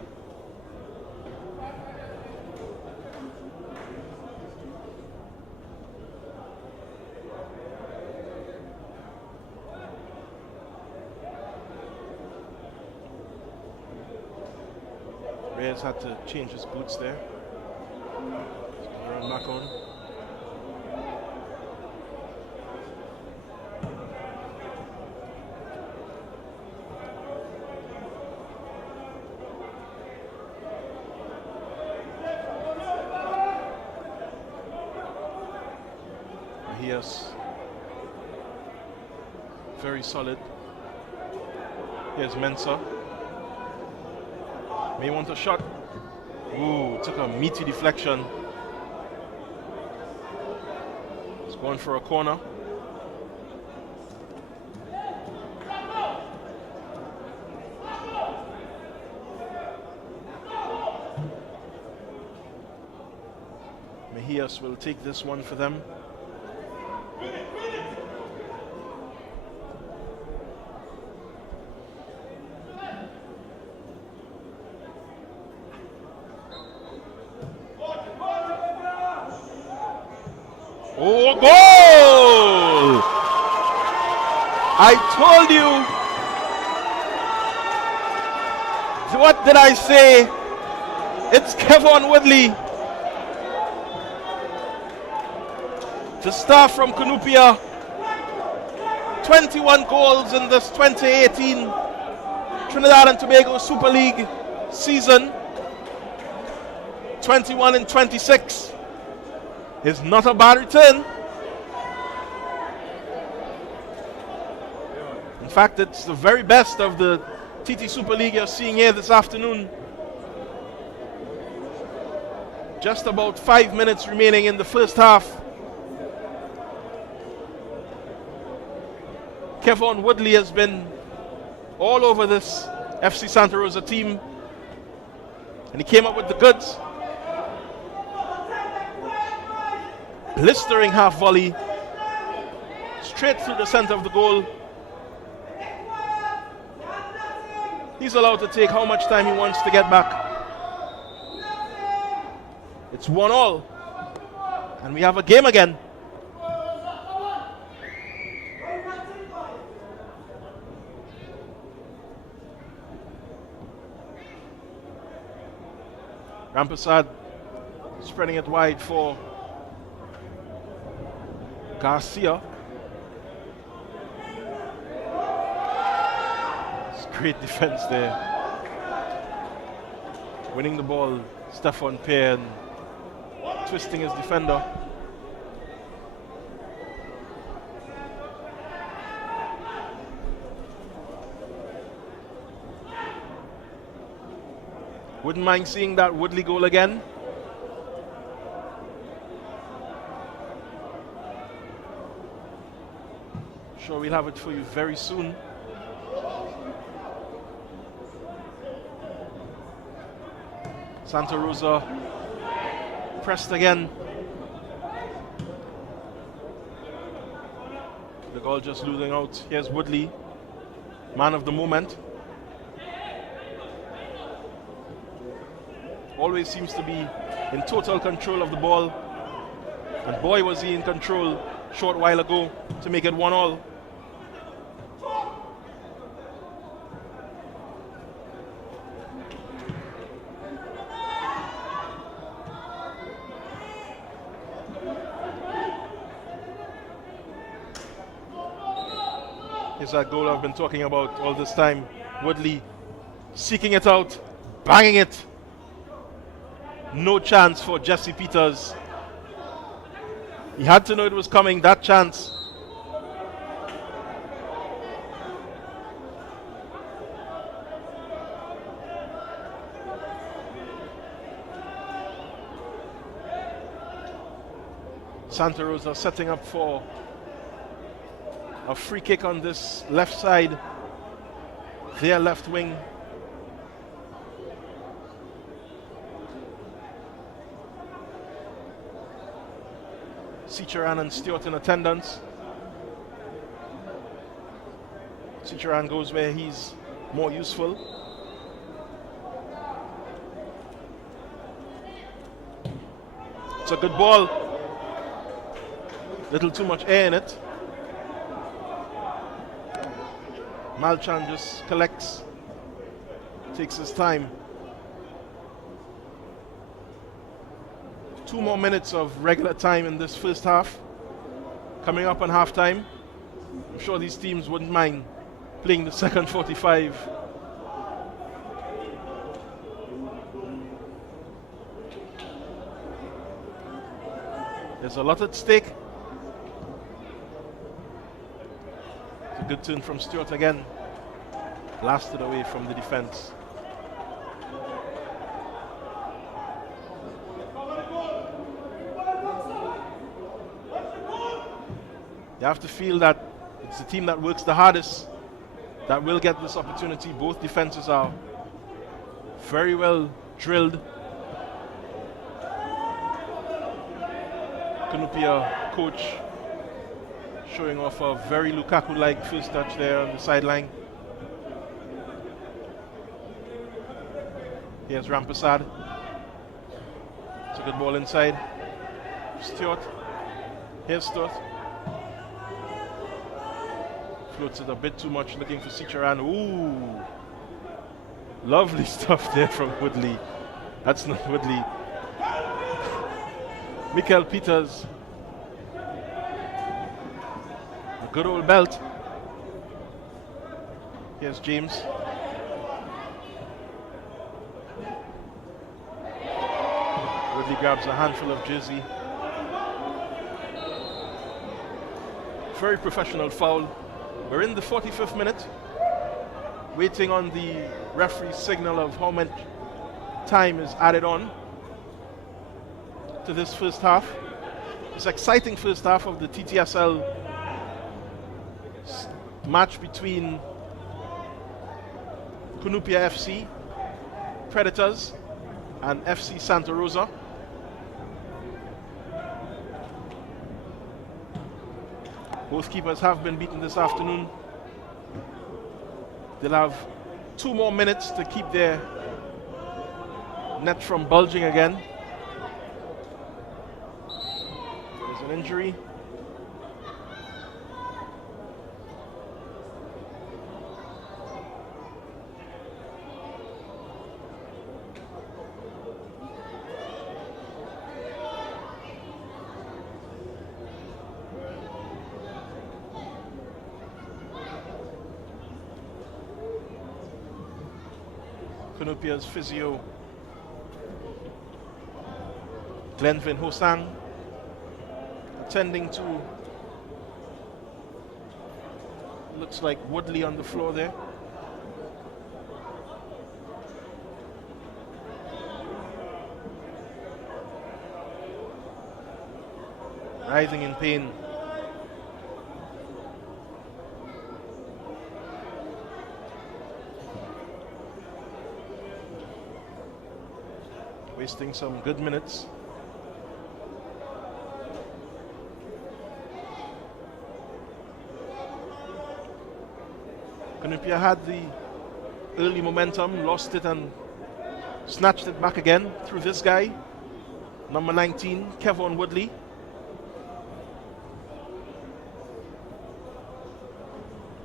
Reyes had to change his boots there. Run back on. Mejias, very solid. Here's Mensah. May want a shot. Ooh, took a meaty deflection. It's going for a corner. Mejias will take this one for them. Oh, goal! I told you. What did I say? It's Kevon Woodley. The star from CUNIPIA. 21 goals in this 2018 Trinidad and Tobago Super League season. 21 and 26. Is not a bad return. In fact, it's the very best of the TT Super League you're seeing here this afternoon. Just about 5 minutes remaining in the first half. Kevon Woodley has been all over this FC Santa Rosa team, and he came up with the goods. Blistering half volley straight through the center of the goal. He's allowed to take how much time he wants to get back. It's 1-1, and we have a game again. Rampersad spreading it wide for Garcia. It's great defense there. Winning the ball, Stefan Pear, and twisting his defender. Wouldn't mind seeing that Woodley goal again. Sure, we'll have it for you very soon. Santa Rosa pressed again. The goal just losing out. Here's Woodley, man of the moment. Always seems to be in total control of the ball. And boy, was he in control a short while ago to make it 1-1. Here's that goal I've been talking about all this time. Woodley seeking it out, banging it. No chance for Jesse Peters. He had to know it was coming, that chance. Santa Rosa setting up for a free kick on this left side, their left wing. Cicheran and Stewart in attendance. Cicheran goes where he's more useful. It's a good ball. Little too much air in it. Malchan just collects, takes his time. 2 more minutes of regular time in this first half. Coming up on half time. I'm sure these teams wouldn't mind playing the second 45. There's a lot at stake. It's a good turn from Stewart again. Blasted away from the defense. You have to feel that it's the team that works the hardest that will get this opportunity. Both defenses are very well drilled. CUNIPIA coach showing off a very Lukaku-like first touch there on the sideline. Here's Rampasad. It's a good ball inside. Stewart. Here's Stewart. Floats it a bit too much, looking for Cicheran. Ooh! Lovely stuff there from Woodley. That's not Woodley. Mikael Peters. A good old belt. Here's James. Woodley grabs a handful of jersey. Very professional foul. We're in the 45th minute. Waiting on the referee's signal of how much time is added on to this first half. This exciting first half of the TTSL match between CUNIPIA FC Predators and FC Santa Rosa. Both keepers have been beaten this afternoon. They'll have 2 more minutes to keep their net from bulging again. There's an injury. CUNIPIA's physio Glenvin Hosang attending to, looks like Woodley on the floor there. Writhing in pain. Wasting some good minutes. CUNIPIA had the early momentum, lost it and snatched it back again through this guy, number 19, Kevon Woodley.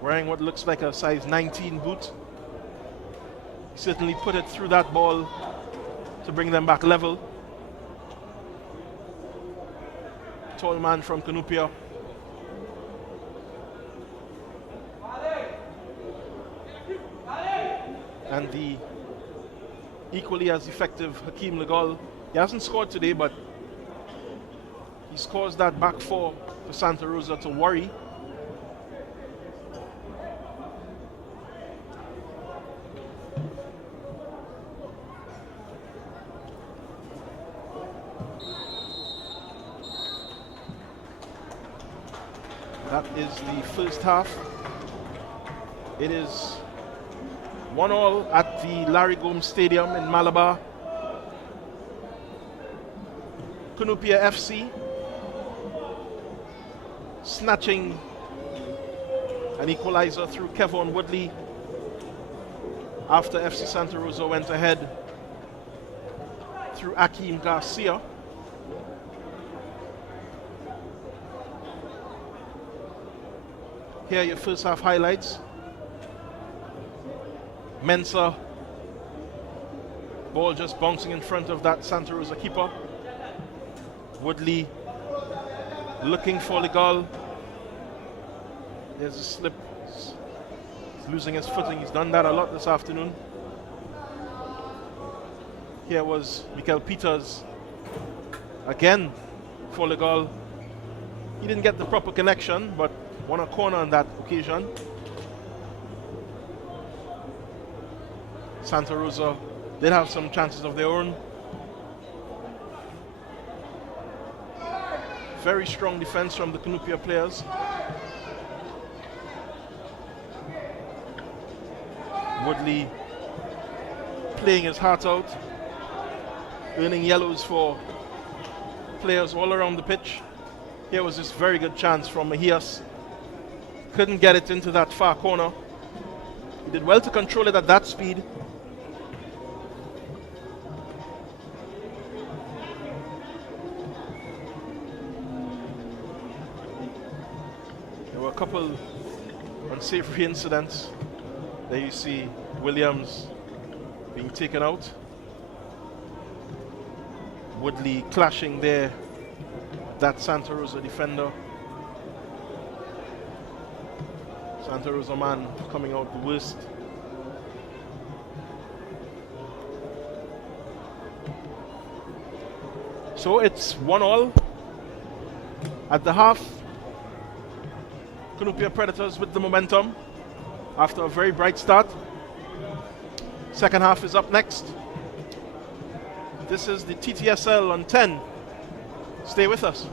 Wearing what looks like a size 19 boot. He certainly put it through that ball to bring them back level. Tall man from CUNIPIA. And the equally as effective Hakeem Legal. He hasn't scored today, but he's caused that back four for Santa Rosa to worry. That is the first half. It is 1-1 at the Larry Gomes Stadium in Malabar. CUNIPIA FC snatching an equalizer through Kevon Woodley after FC Santa Rosa went ahead through Akeem Garcia. Here are your first half highlights. Mensah, ball just bouncing in front of that Santa Rosa keeper. Woodley looking for the goal. There's a slip. He's losing his footing. He's done that a lot this afternoon. Here was Mikel Peters again for the goal. He didn't get the proper connection, but won a corner on that occasion. Santa Rosa did have some chances of their own. Very strong defense from the CUNIPIA players. Woodley playing his heart out, earning yellows for players all around the pitch. Here was this very good chance from Mejias. Couldn't get it into that far corner. He did well to control it at that speed. There were a couple unsavory incidents. There you see Williams being taken out. Woodley clashing there, that Santa Rosa defender. Santa Rosa man coming out the worst. So it's 1-1 at the half. CUNIPIA Predators with the momentum after a very bright start. Second half is up next. This is the TTSL on 10. Stay with us.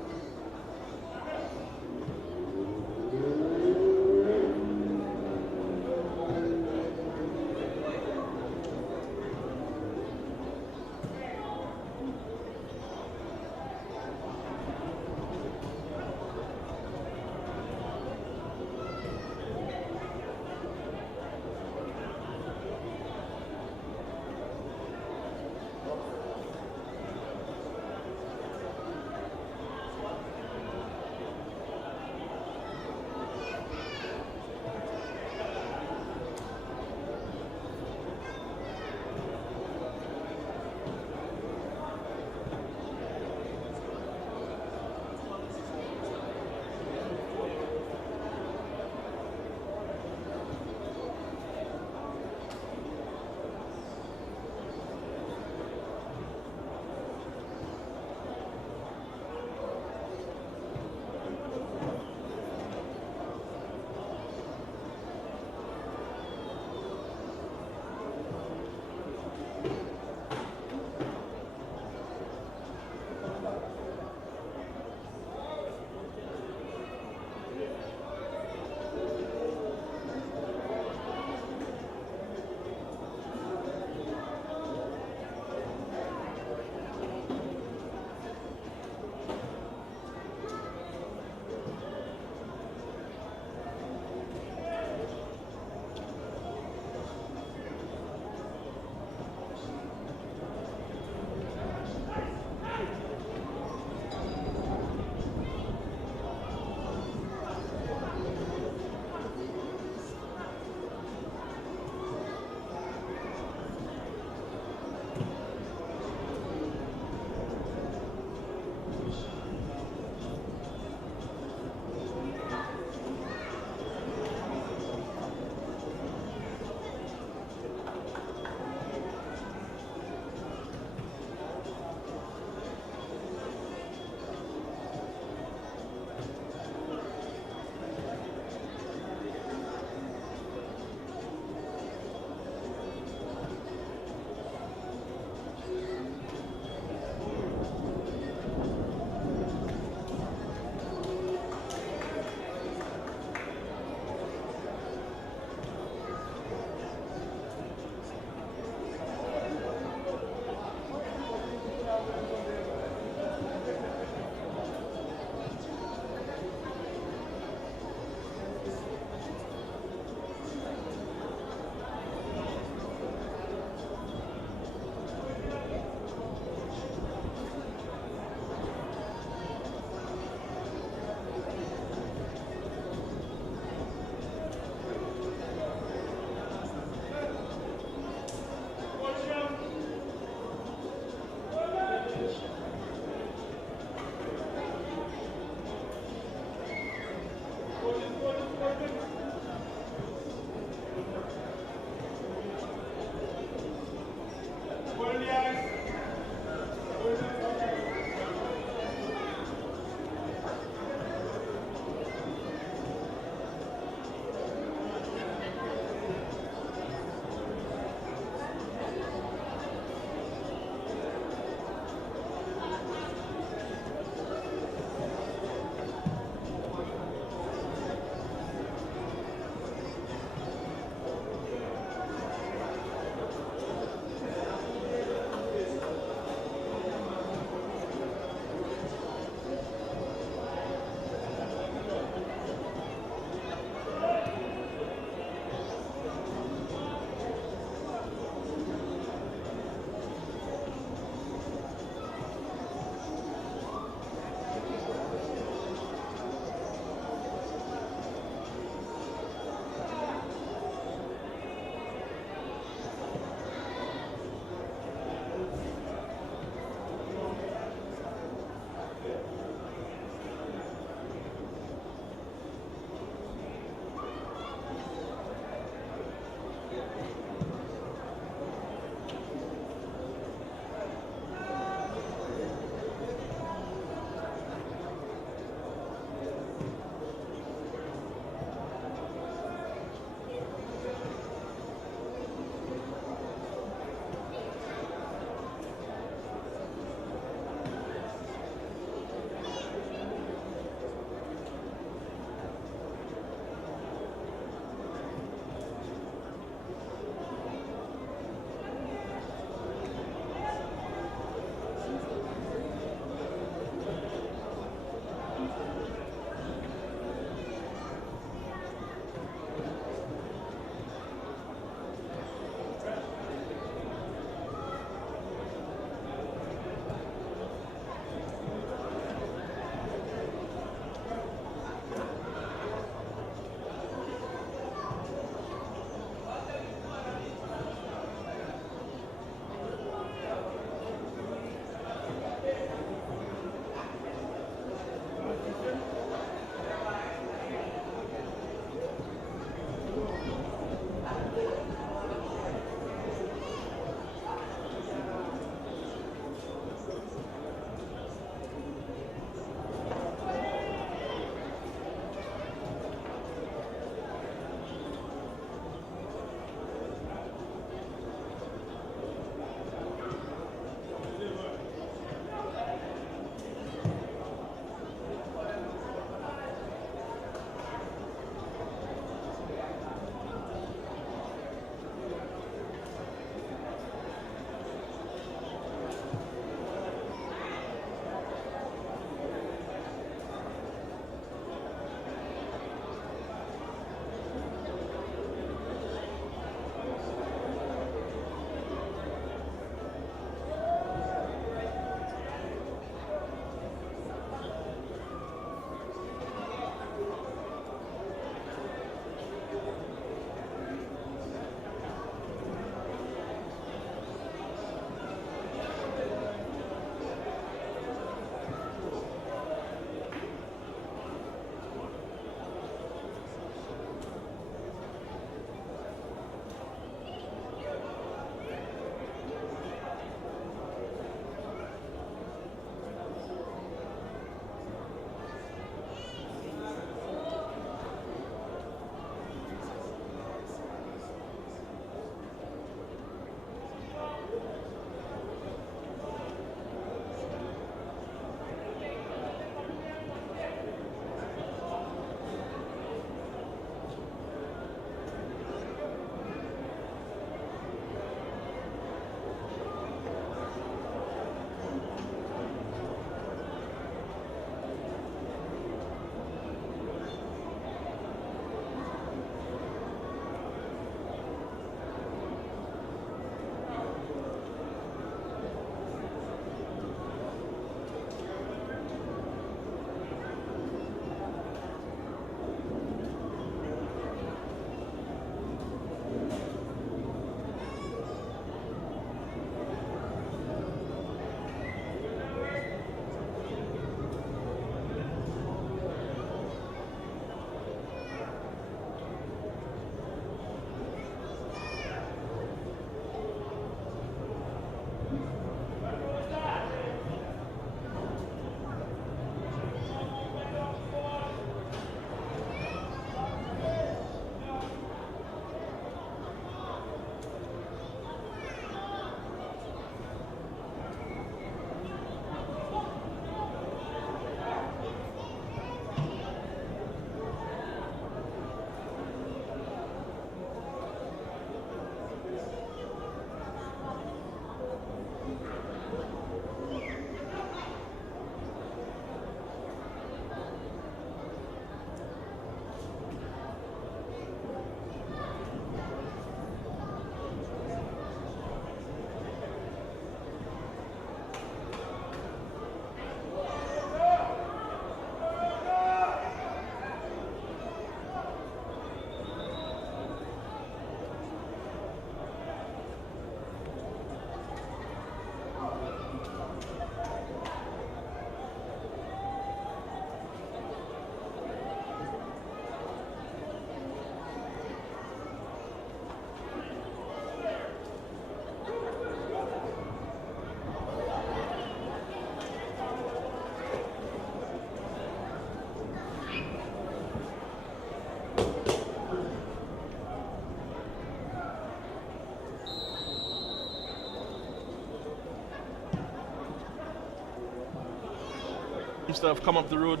seems to have come up the road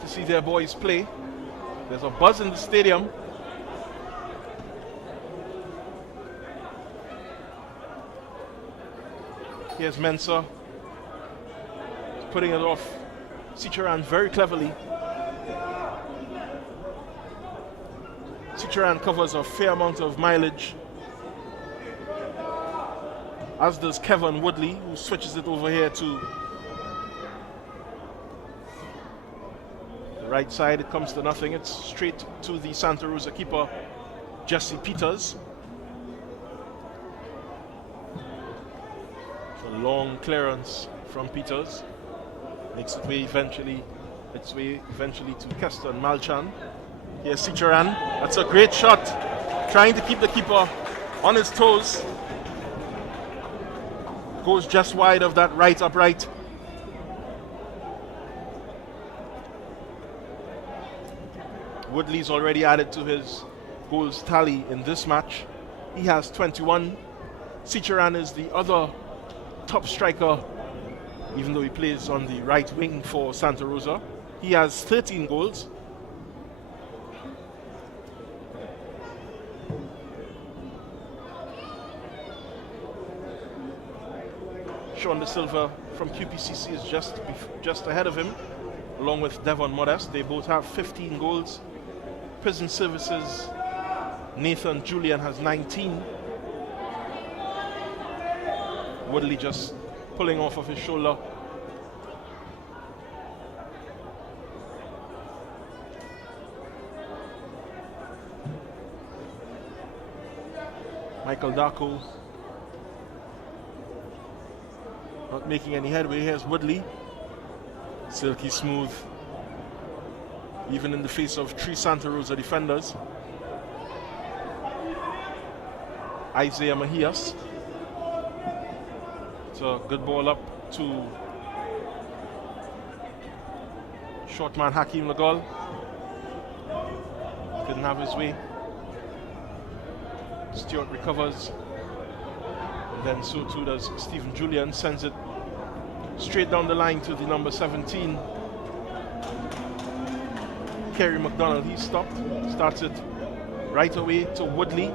to see their boys play. There's a buzz in the stadium. Here's Mensah. He's putting it off Cicharan very cleverly. Cicharan covers a fair amount of mileage, as does Kevin Woodley, who switches it over here to the right side. It comes to nothing. It's straight to the Santa Rosa keeper, Jesse Peters. A long clearance from Peters. Makes its way eventually to Keston Malchan. Here's Cicharan. That's a great shot. Trying to keep the keeper on his toes. Goes just wide of that right upright. Woodley's already added to his goals tally in this match. He has 21. Cicharan is the other top striker, even though he plays on the right wing for Santa Rosa. He has 13 goals. Sean De Silva from QPCC is just ahead of him, along with Devon Modest. They both have 15 goals. Prison Services, Nathan Julian has 19. Woodley just pulling off of his shoulder. Michael Darko not making any headway. Here's Woodley. Silky smooth, even in the face of 3 Santa Rosa defenders. Isaiah Mahias. It's a good ball up to short man Hakeem Lagal. Couldn't have his way. Stewart recovers. And then so too does Stephen Julian. Sends it straight down the line to the number 17. Kerry McDonald, he stopped. Starts it right away to Woodley.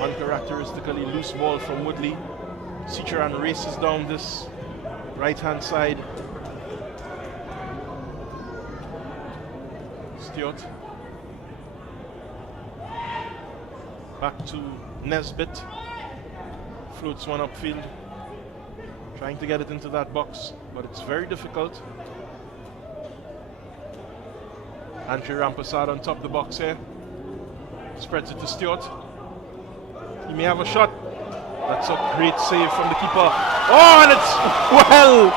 Uncharacteristically loose ball from Woodley. Cicharan races down this right-hand side. Stewart. Back to Nesbitt. Floats one upfield. Trying to get it into that box, but it's very difficult. Andre Rampasad on top of the box here. Spreads it to Stewart. He may have a shot. That's a great save from the keeper. Oh, and it's, well,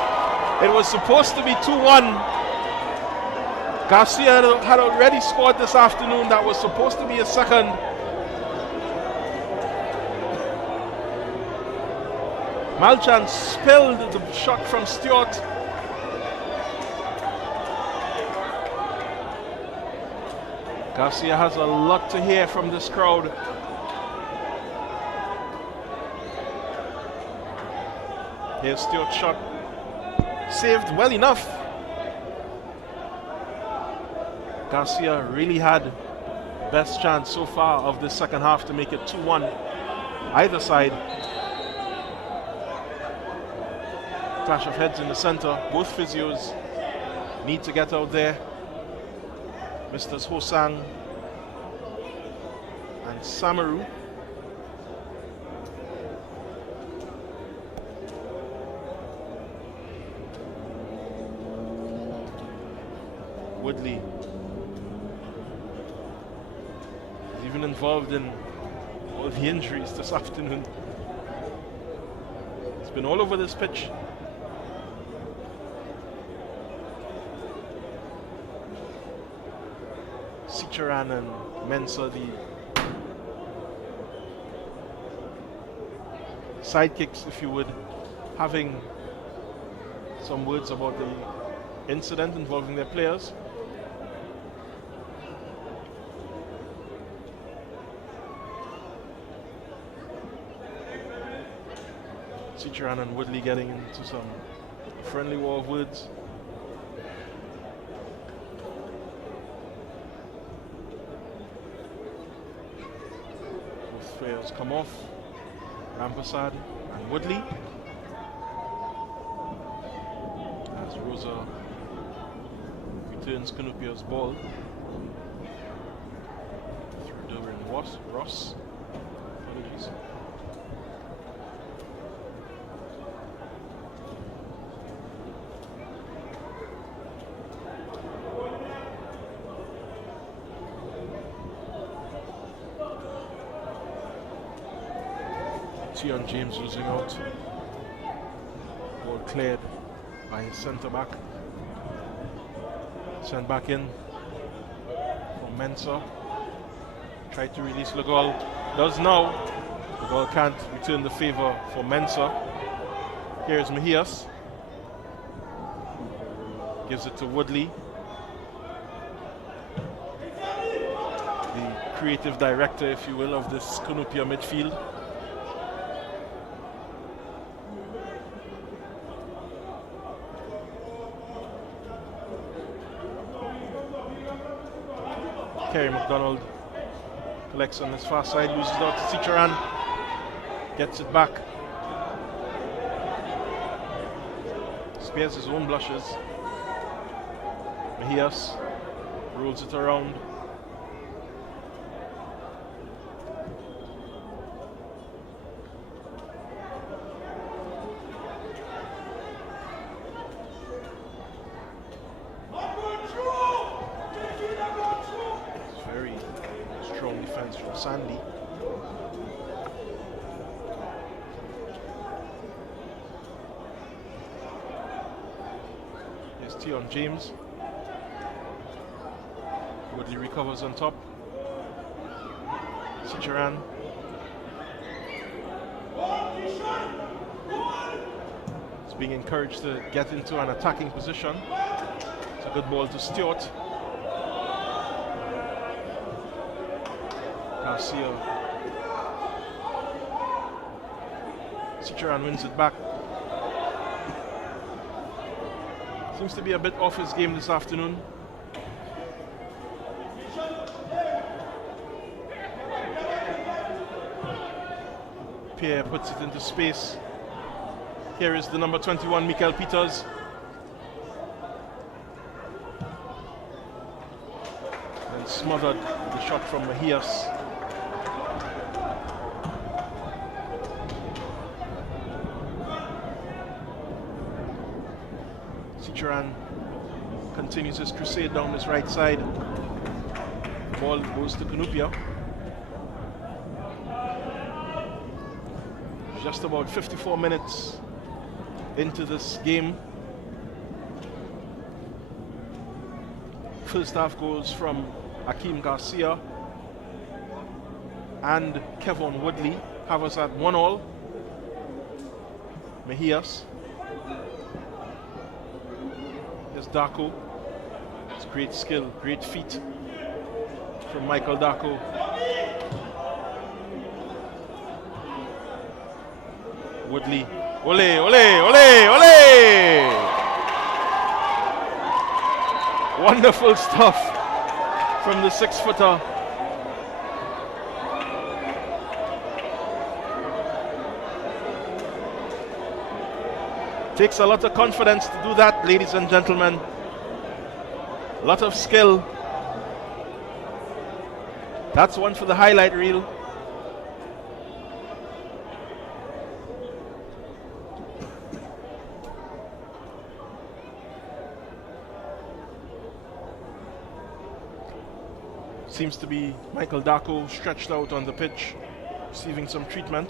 it was supposed to be 2-1. Garcia had already scored this afternoon. That was supposed to be a second. Malchan spilled the shot from Stewart. Garcia has a lot to hear from this crowd. Here's Stewart's shot. Saved well enough. Garcia really had best chance so far of the second half to make it 2-1 either side. Clash of heads in the center. Both physios need to get out there. Mr. Hosang and Samaru. Woodley is even involved in all the injuries this afternoon. It's been all over this pitch. Cicharan and Mensah, the sidekicks, if you would, having some words about the incident involving their players. Cicheran and Woodley getting into some friendly war of words. Both players come off. Rampasad and Woodley. As Rosa returns Cunupia's ball. Through Derwin Ross. Apologies. TTEN James losing out. Ball cleared by his centre back. Sent back in from Mensah. Tried to release Legal. Does now. Legal can't return the favour for Mensah. Here's Mejias. Gives it to Woodley. The creative director, if you will, of this Cunupia midfield. Kerry McDonald collects on his far side, loses out to Cicheran, gets it back. Spares his own blushes. Mejias rolls it around. Sandy. Here's TTEN James. Woodley recovers on top. Cicheran. He's being encouraged to get into an attacking position. It's a good ball to Stewart. Garcia. Cicheran wins it back. Seems to be a bit off his game this afternoon. Pierre puts it into space. Here is the number 21, Mikael Peters. And smothered with the shot from Mejias. Cicheran continues his crusade down his right side. Ball goes to Cunupia. Just about 54 minutes into this game. First half goals from Akeem Garcia and Kevin Woodley have us at 1-1. Mejias. Here's Darko. It's great skill, great feat from Michael Darko. Woodley. Ole, ole, ole, ole! Wonderful stuff from the 6-footer. Takes a lot of confidence to do that, ladies and gentlemen. A lot of skill. That's one for the highlight reel. Seems to be Michael Darko stretched out on the pitch, receiving some treatment.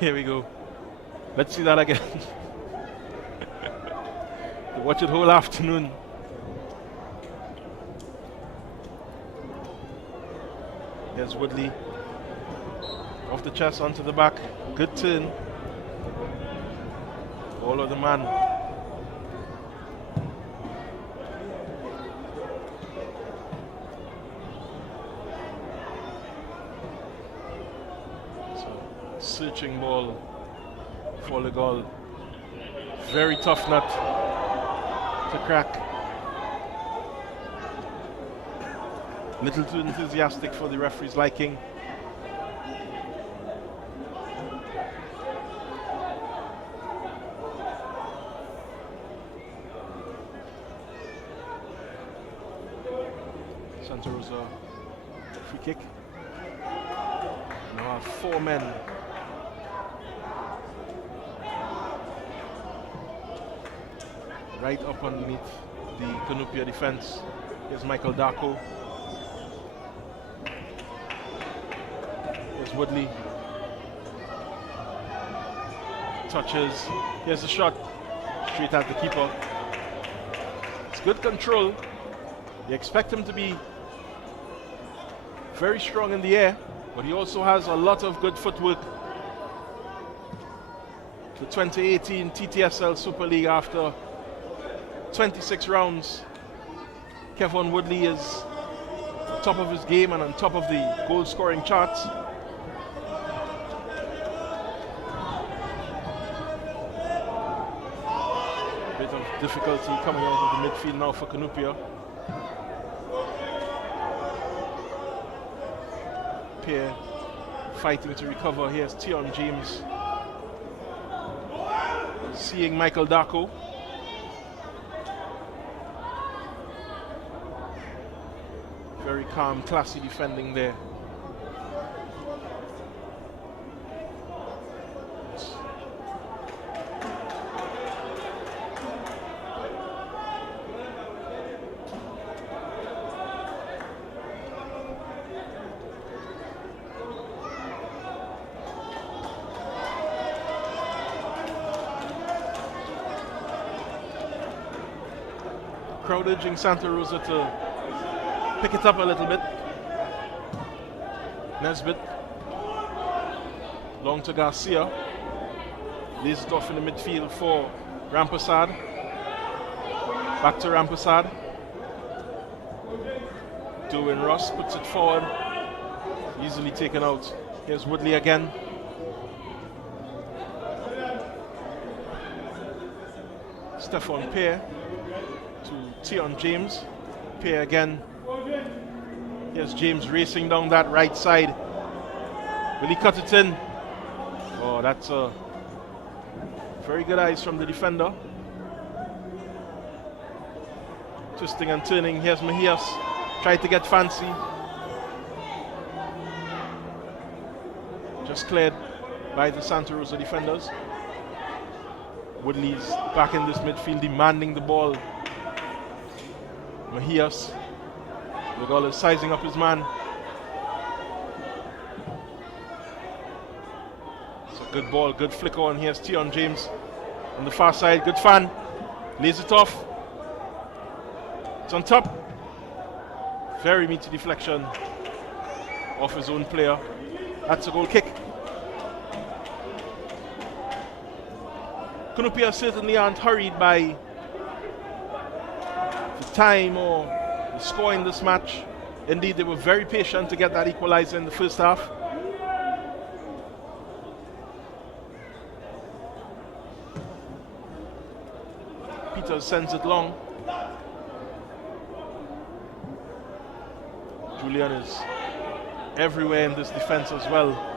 Here we go. Let's see that again. Watch it whole afternoon. There's Woodley. Off the chest onto the back. Good turn. All of the man. searching ball for Legal. Very tough nut to crack. Little too enthusiastic for the referee's liking. Santa Rosa free kick. Now 4 men. Right up underneath the CUNIPIA defense. Here's Michael Darko. Here's Woodley. Touches. Here's the shot. Straight at the keeper. It's good control. You expect him to be very strong in the air, but he also has a lot of good footwork. The 2018 TTSL Super League, after 26 rounds, Kevin Woodley is on top of his game and on top of the goal scoring charts. Bit of difficulty coming out of the midfield now for CUNIPIA. Pierre fighting to recover. Here's TTEN James seeing Michael Darko. Very calm, classy defending there. Crowd urging Santa Rosa to pick it up a little bit. Nesbitt. Long to Garcia. Lays it off in the midfield for Rampersad. Back to Rampersad. Derwin Ross puts it forward. Easily taken out. Here's Woodley again. Stefan Pierre to TTEN James. Pierre again. Here's James racing down that right side. Will he cut it in? Oh, that's a very good eyes from the defender. Twisting and turning. Here's Mejias. Tried to get fancy. Just cleared by the Santa Rosa defenders. Woodley's back in this midfield, demanding the ball. Mejias. Legal is sizing up his man. It's a good ball, good flicker on. Here's TTEN James on the far side. Good fan. Lays it off. It's on top. Very meaty deflection off his own player. That's a goal kick. CUNIPIA certainly aren't hurried by the time or the score in this match. Indeed, they were very patient to get that equalizer in the first half. Peters sends it long. Julian is everywhere in this defense as well.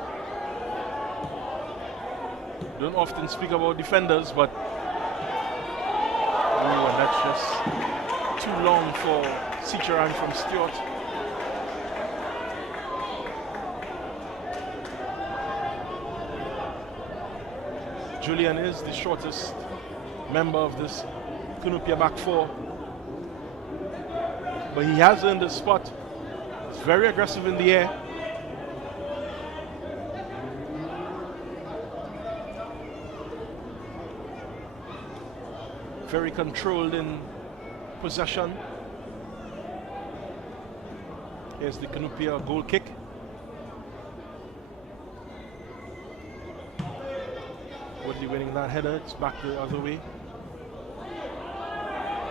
Don't often speak about defenders, but and that's just too long for Cicheran from Stewart. Julian is the shortest member of this CUNIPIA back four, but he has earned a spot. He's very aggressive in the air. Very controlled in possession. Here's the CUNIPIA goal kick. Woodley winning that header. It's back the other way.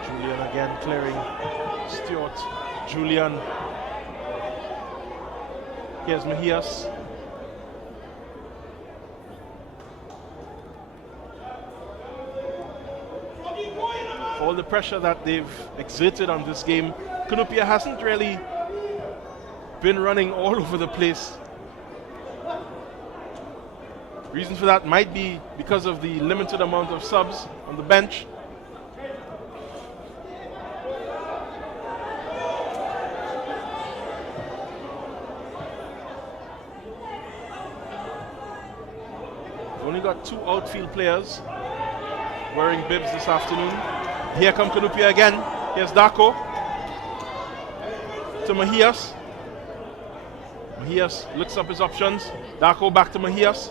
Julian again clearing. Stewart. Julian. Here's Mejias. for all the pressure that they've exerted on this game. CUNIPIA hasn't really been running all over the place. Reason for that might be because of the limited amount of subs on the bench. We've only got 2 outfield players wearing bibs this afternoon. Here come CUNIPIA again. Here's Darko to Mahias. Mahias looks up his options. Darko back to Mahias.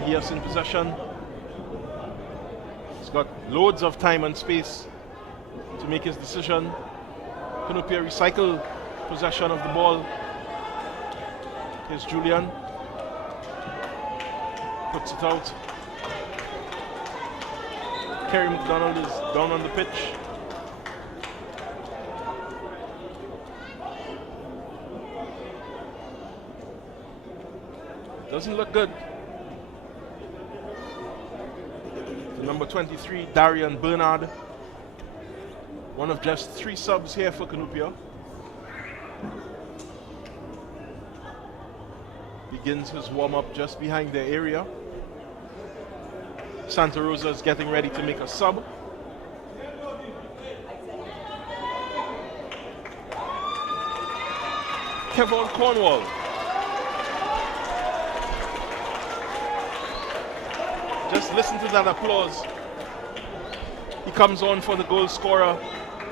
Mahias in possession. He's got loads of time and space to make his decision. CUNIPIA recycle possession of the ball. Here's Julian. Puts it out. Kerry McDonald is down on the pitch. Doesn't look good. The number 23, Darian Bernard. One of just 3 subs here for CUNIPIA. Begins his warm-up just behind their area. Santa Rosa is getting ready to make a sub. Kevon Cornwall. Just listen to that applause. He comes on for the goal scorer,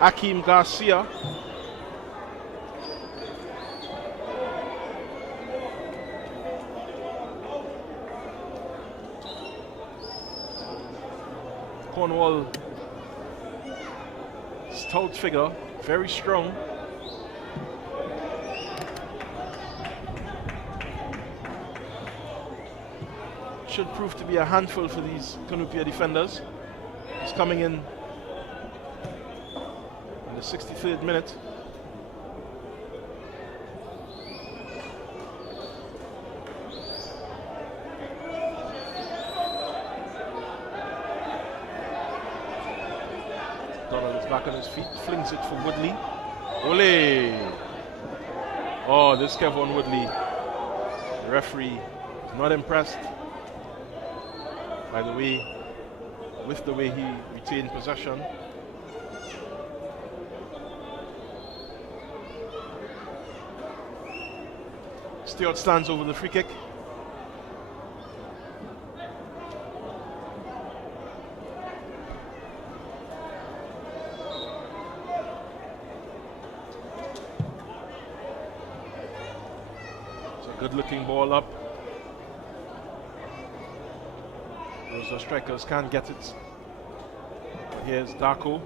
Akeem Garcia. Cornwall, stout figure, very strong. Should prove to be a handful for these CUNIPIA defenders. He's coming in the 63rd minute. Donald is back on his feet, flings it for Woodley. Ole! Oh, this Kevon Woodley. The referee is not impressed by the way, with the way he retained possession. Stewart stands over the free kick. It's a good looking ball up. Rosa strikers can't get it. Here's Darko.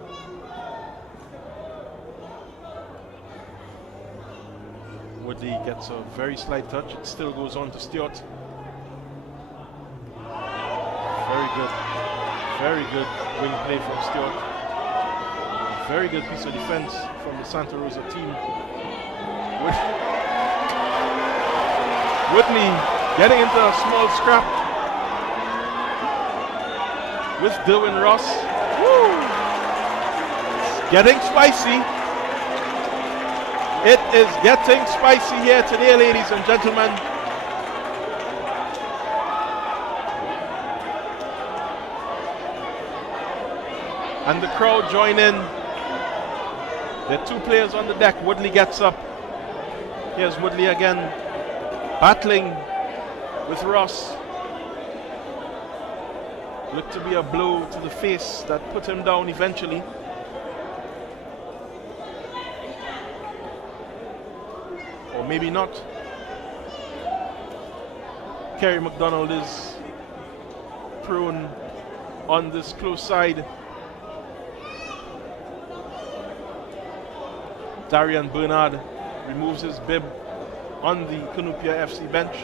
Woodley gets a very slight touch. It still goes on to Stewart. Very good wing play from Stewart. Very good piece of defense from the Santa Rosa team. Woodley getting into a small scrap with Derwin Ross. Woo! It's getting spicy. It is getting spicy here today, ladies and gentlemen. And the crowd join in. There are 2 players on the deck. Woodley gets up. Here's Woodley again, battling with Ross. Looked to be a blow to the face that put him down eventually. Or maybe not. Kerry McDonald is prone on this close side. Darian Bernard removes his bib on the CUNIPIA FC bench.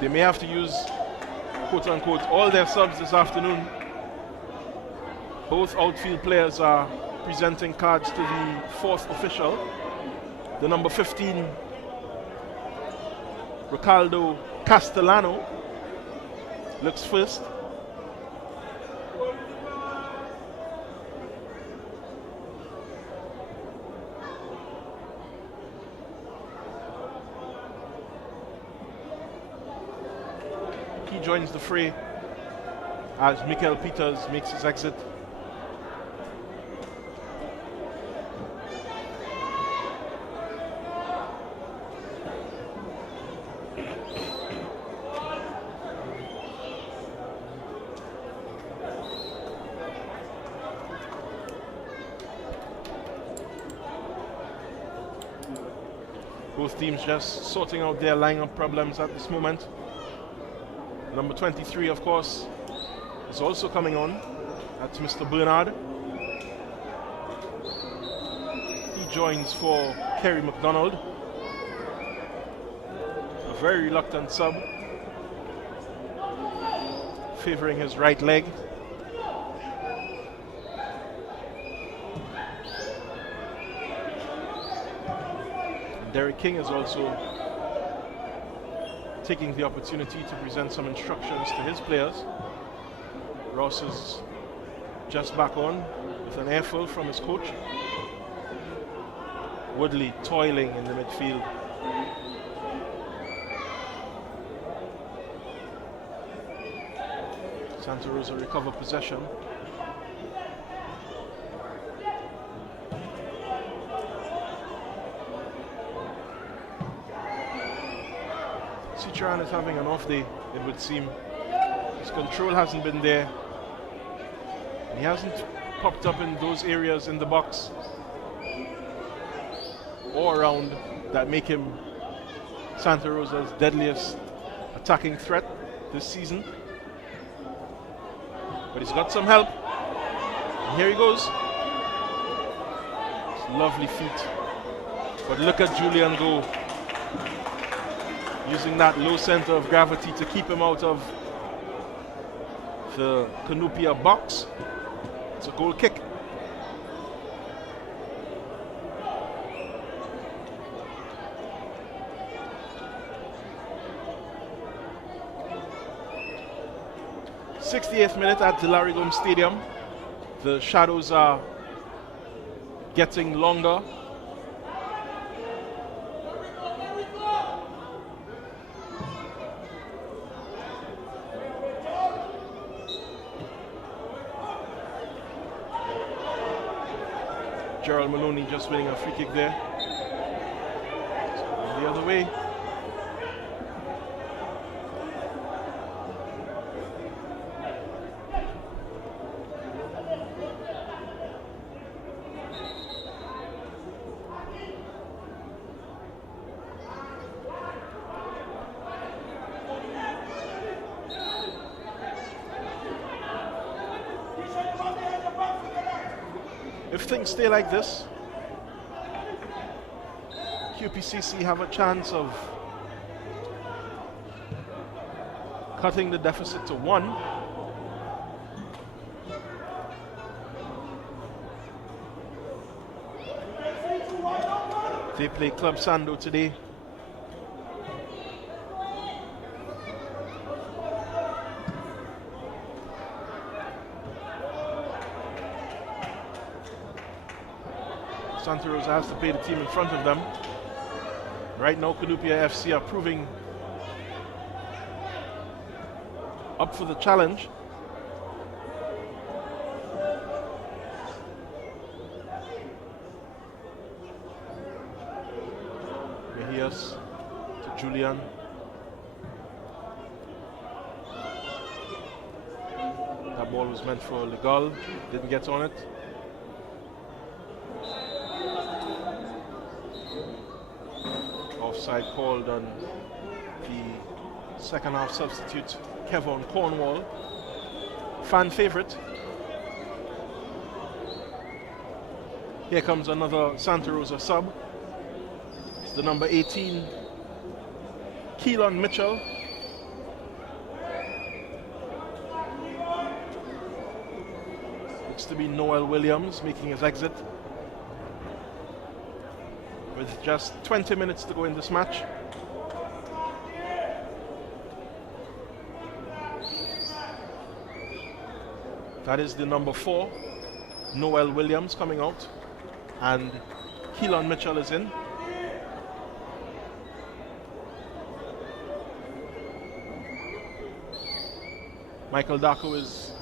They may have to use, quote-unquote, all their subs this afternoon. Both outfield players are presenting cards to the 4th official. The number 15, Ricardo Castellano, looks first. He joins the fray as Mikel Peters makes his exit. Both teams just sorting out their lineup problems at this moment. Number 23, of course, is also coming on. That's Mr. Bernard. He joins for Kerry McDonald. A very reluctant sub, favoring his right leg. Derek King is also taking the opportunity to present some instructions to his players. Ross is just back on with an airful from his coach. Woodley toiling in the midfield. Santa Rosa recover possession. Citroen is having an off day, it would seem. His control hasn't been there. He hasn't popped up in those areas in the box or around that make him Santa Rosa's deadliest attacking threat this season. But he's got some help. And here he goes. It's lovely feet. But look at Julian go. Using that low center of gravity to keep him out of the Canupia box. It's a goal kick. th minute at the Larrigome Stadium. The shadows are getting longer. Gerald Maloney just winning a free kick there. So the other way. If things stay like this, QPCC have a chance of cutting the deficit to 1. They play Club Sando today. Santa Rosa has to play the team in front of them. Right now, Canupia FC are proving up for the challenge. Mejias to Julian. That ball was meant for Legal, didn't get on it. Offside called on the second half substitute Kevon Cornwall, fan favorite. Here comes another Santa Rosa sub. It's the number 18, Keelan Mitchell. Looks to be Noel Williams making his exit. with just 20 minutes to go in this match. That is the number 4, Noel Williams, coming out, and Keelan Mitchell is in. Michael Darko is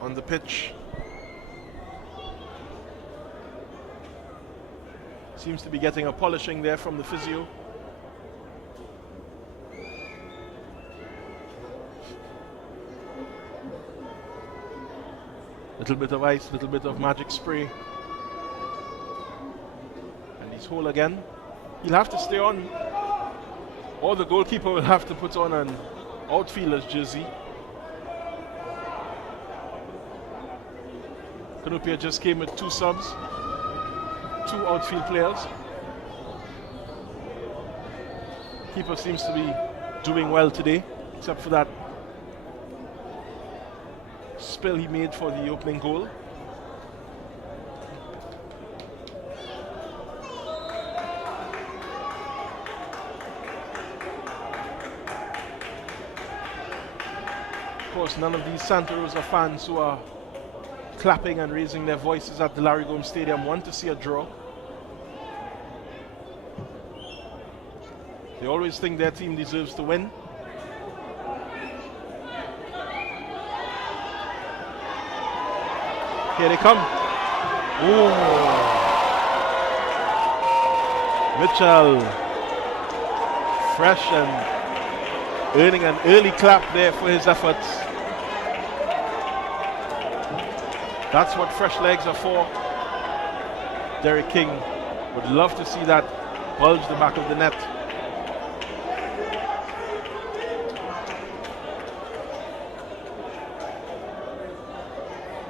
on the pitch. Seems to be getting a polishing there from the physio. Little bit of ice, little bit of magic spray. And he's whole again. He'll have to stay on, or the goalkeeper will have to put on an outfielder's jersey. CUNIPIA just came with 2 subs, 2 outfield players. Keeper seems to be doing well today, except for that spill he made for the opening goal. Of course, none of these Santa Rosa fans who are clapping and raising their voices at the Larry Gomes Stadium want to see a draw. They always think their team deserves to win. Here they come. Ooh. Mitchell, fresh and earning an early clap there for his efforts. That's what fresh legs are for. Derek King would love to see that bulge the back of the net.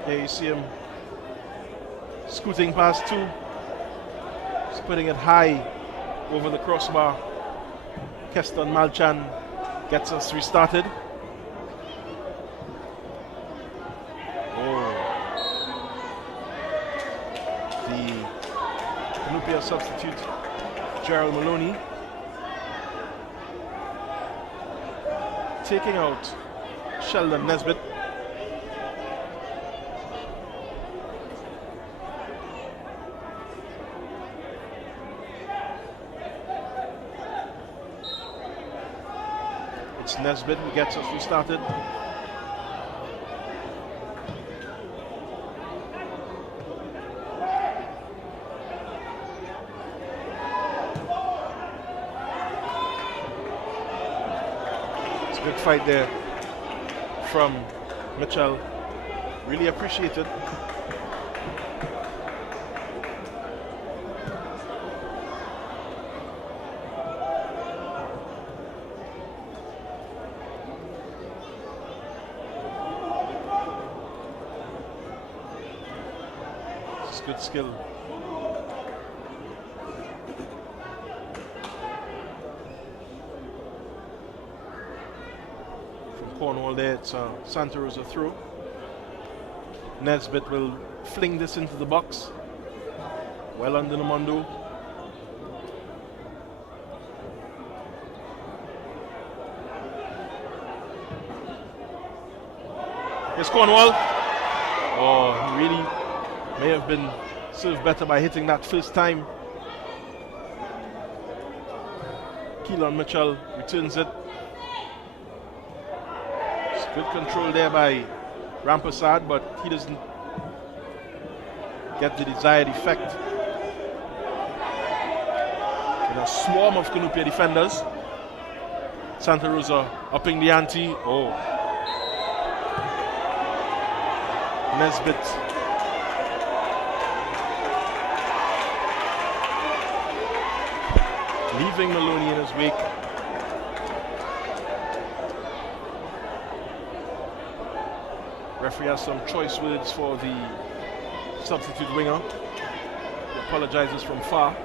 There you see him scooting past 2. Just putting it high over the crossbar. Keston Malchan gets us restarted. CUNIPIA substitute Gerald Maloney taking out Sheldon Nesbitt. It's Nesbitt who gets us restarted. Good fight there from Mitchell. Really appreciated. It's good skill. Cornwall there, it's Santa Rosa through. Nesbitt will fling this into the box. Well under the Mondo. Here's Cornwall. Oh, he really may have been served better by hitting that first time. Keelan Mitchell returns it. Good control there by Rampersad, but he doesn't get the desired effect. With a swarm of CUNIPIA defenders. Santa Rosa upping the ante. Oh. Nesbitt. Leaving Maloney in his wake. Referee has some choice words for the substitute winger. He apologizes from far.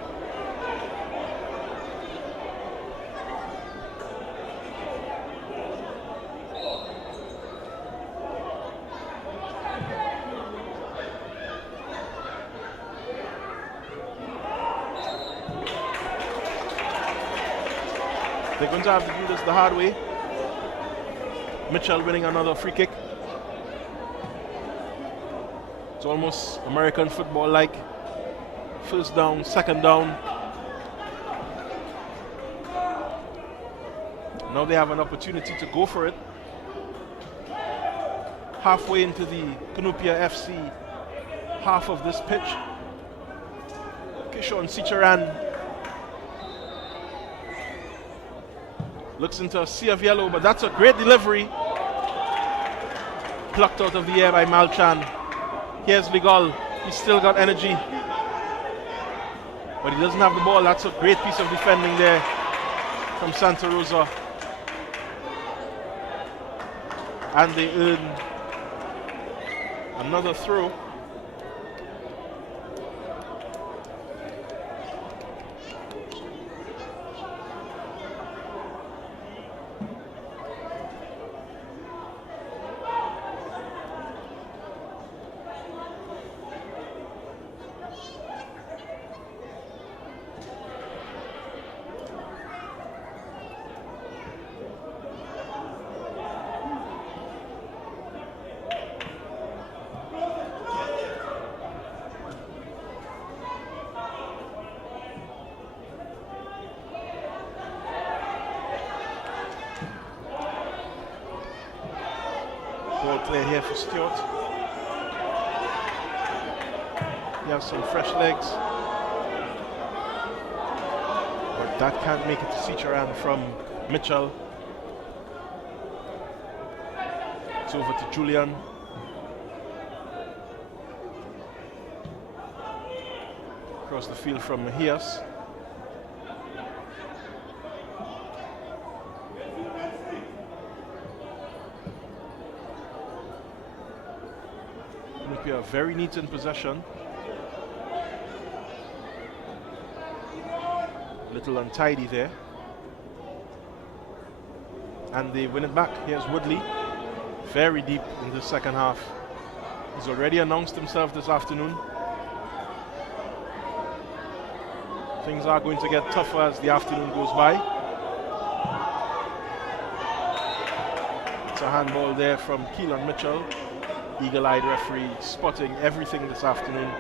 They're going to have to do this the hard way. Mitchell winning another free kick. It's almost American football like. First down, second down. Now they have an opportunity to go for it. Halfway into the CUNIPIA FC half of this pitch. Kishon Sicharan looks into a sea of yellow, but that's a great delivery. Plucked out of the air by Malchan. Here's Ligal. He's still got energy, but he doesn't have the ball. That's a great piece of defending there from Santa Rosa. And they earn another throw. Ball play here for Stewart. He has some fresh legs, but that can't make it to Sicharan from Mitchell. It's over to Julian. Across the field from Mahias. CUNIPIA very neat in possession. A little untidy there. And they win it back. Here's Woodley. Very deep in the second half. He's already announced himself this afternoon. Things are going to get tougher as the afternoon goes by. It's a handball there from Keelan Mitchell. Eagle-eyed referee spotting everything this afternoon.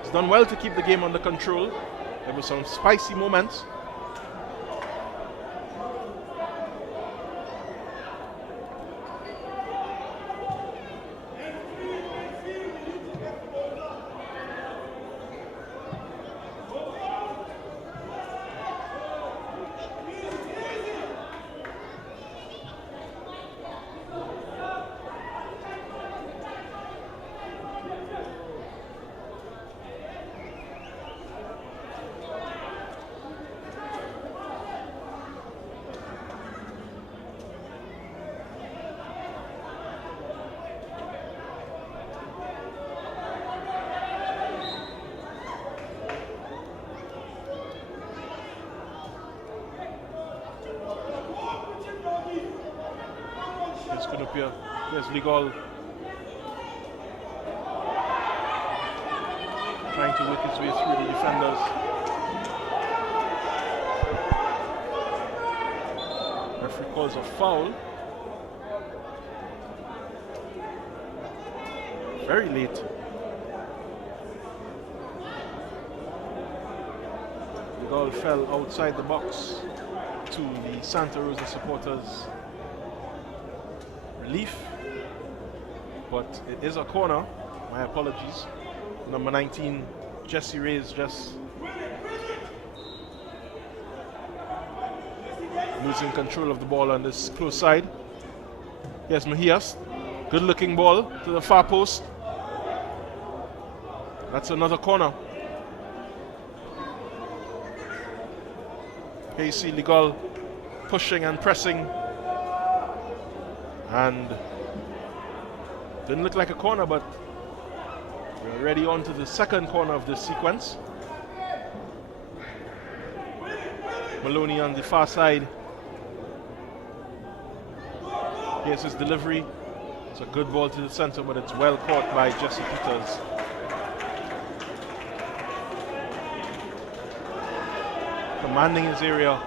He's done well to keep the game under control. There were some spicy moments. CUNIPIA. There's Ligal trying to work his way through the defenders. Referee calls a foul. Very late. Ligal fell outside the box to the Santa Rosa supporters' relief, but it is a corner. My apologies. Number 19, Jesse Reyes, just losing control of the ball on this close side. Here's Mahias. Good looking ball to the far post. That's another corner. Here you see Ligal pushing and pressing. And didn't look like a corner, but we're already on to the second corner of this sequence. Maloney on the far side. Here's his delivery. It's a good ball to the center, but it's well caught by Jesse Peters. Commanding his area.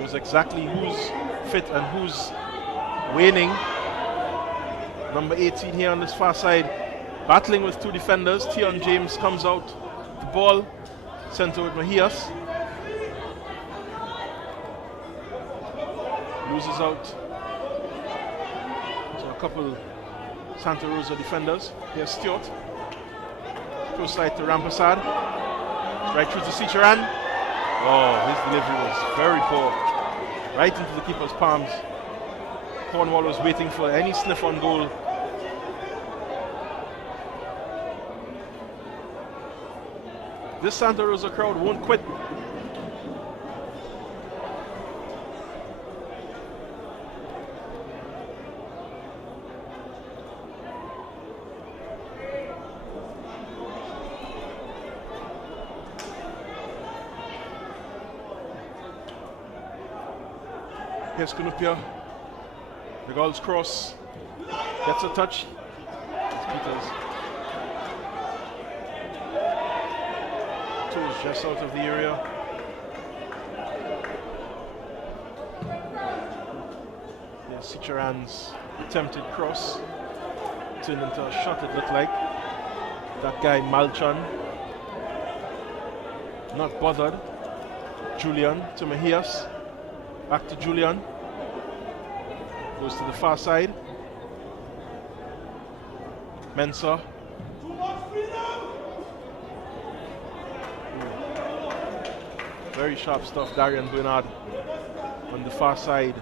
Knows exactly who's fit and who's waning. Number 18 here on this far side, battling with two defenders. TTEN James comes out. The ball center with Mejias. Loses out to a couple Santa Rosa defenders. Here's Stewart. Close side to Rampasad. Right through to Sicharan. Oh, his delivery was very poor. Right into the keeper's palms. Cornwall was waiting for any sniff on goal. This Santa Rosa crowd won't quit. Here's CUNIPIA. The goal's cross. Gets a touch. It's Peters. Two is just out of the area. There's Sicharan's attempted cross. Turned into a shot, it looked like. That guy Malchan. Not bothered. Julian to Mejias. Back to Julian. Goes to the far side. Mensah. Very sharp stuff, Darian Bernard on the far side.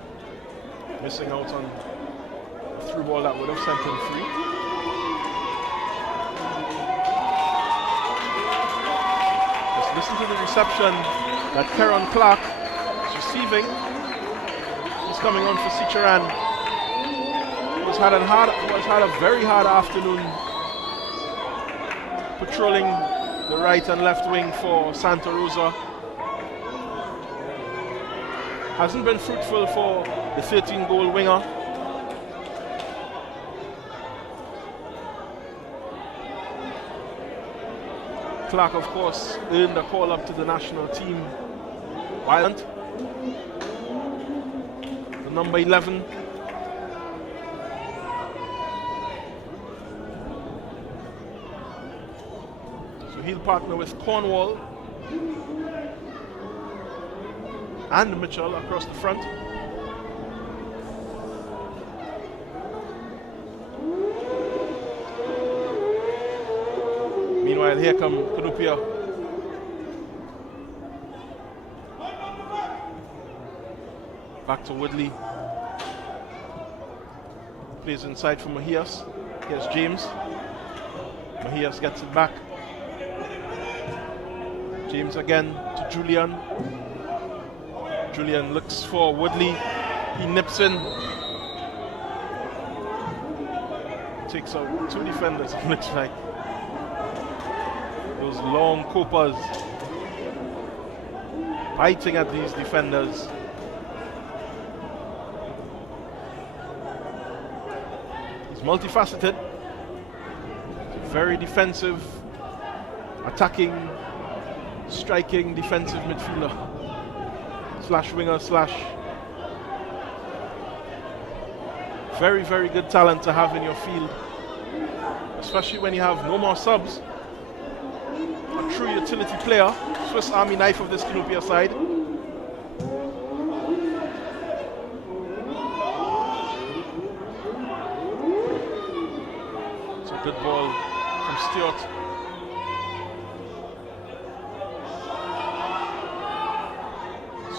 Missing out on a through ball that would have sent him free. Just listen to the reception that Keron Clark is receiving. He's coming on for Sicharan. Had a very hard afternoon patrolling the right and left wing for Santa Rosa. Hasn't been fruitful for the 13-goal winger. Clark, of course, earned a call up to the national team. Violent. The number 11. He'll partner with Cornwall and Mitchell across the front. Meanwhile, here come CUNIPIA. Back to Woodley. Plays inside for Mejias. Here's James. Mejias gets it back. James again to Julian. Julian looks for Woodley. He nips in. Takes out two defenders, it looks like. Those long copas biting at these defenders. He's multifaceted. Very defensive, attacking, striking defensive midfielder slash winger slash very, very good talent to have in your field, especially when you have no more subs. A true utility player, Swiss Army knife of this CUNIPIA side. It's a good ball from Stewart.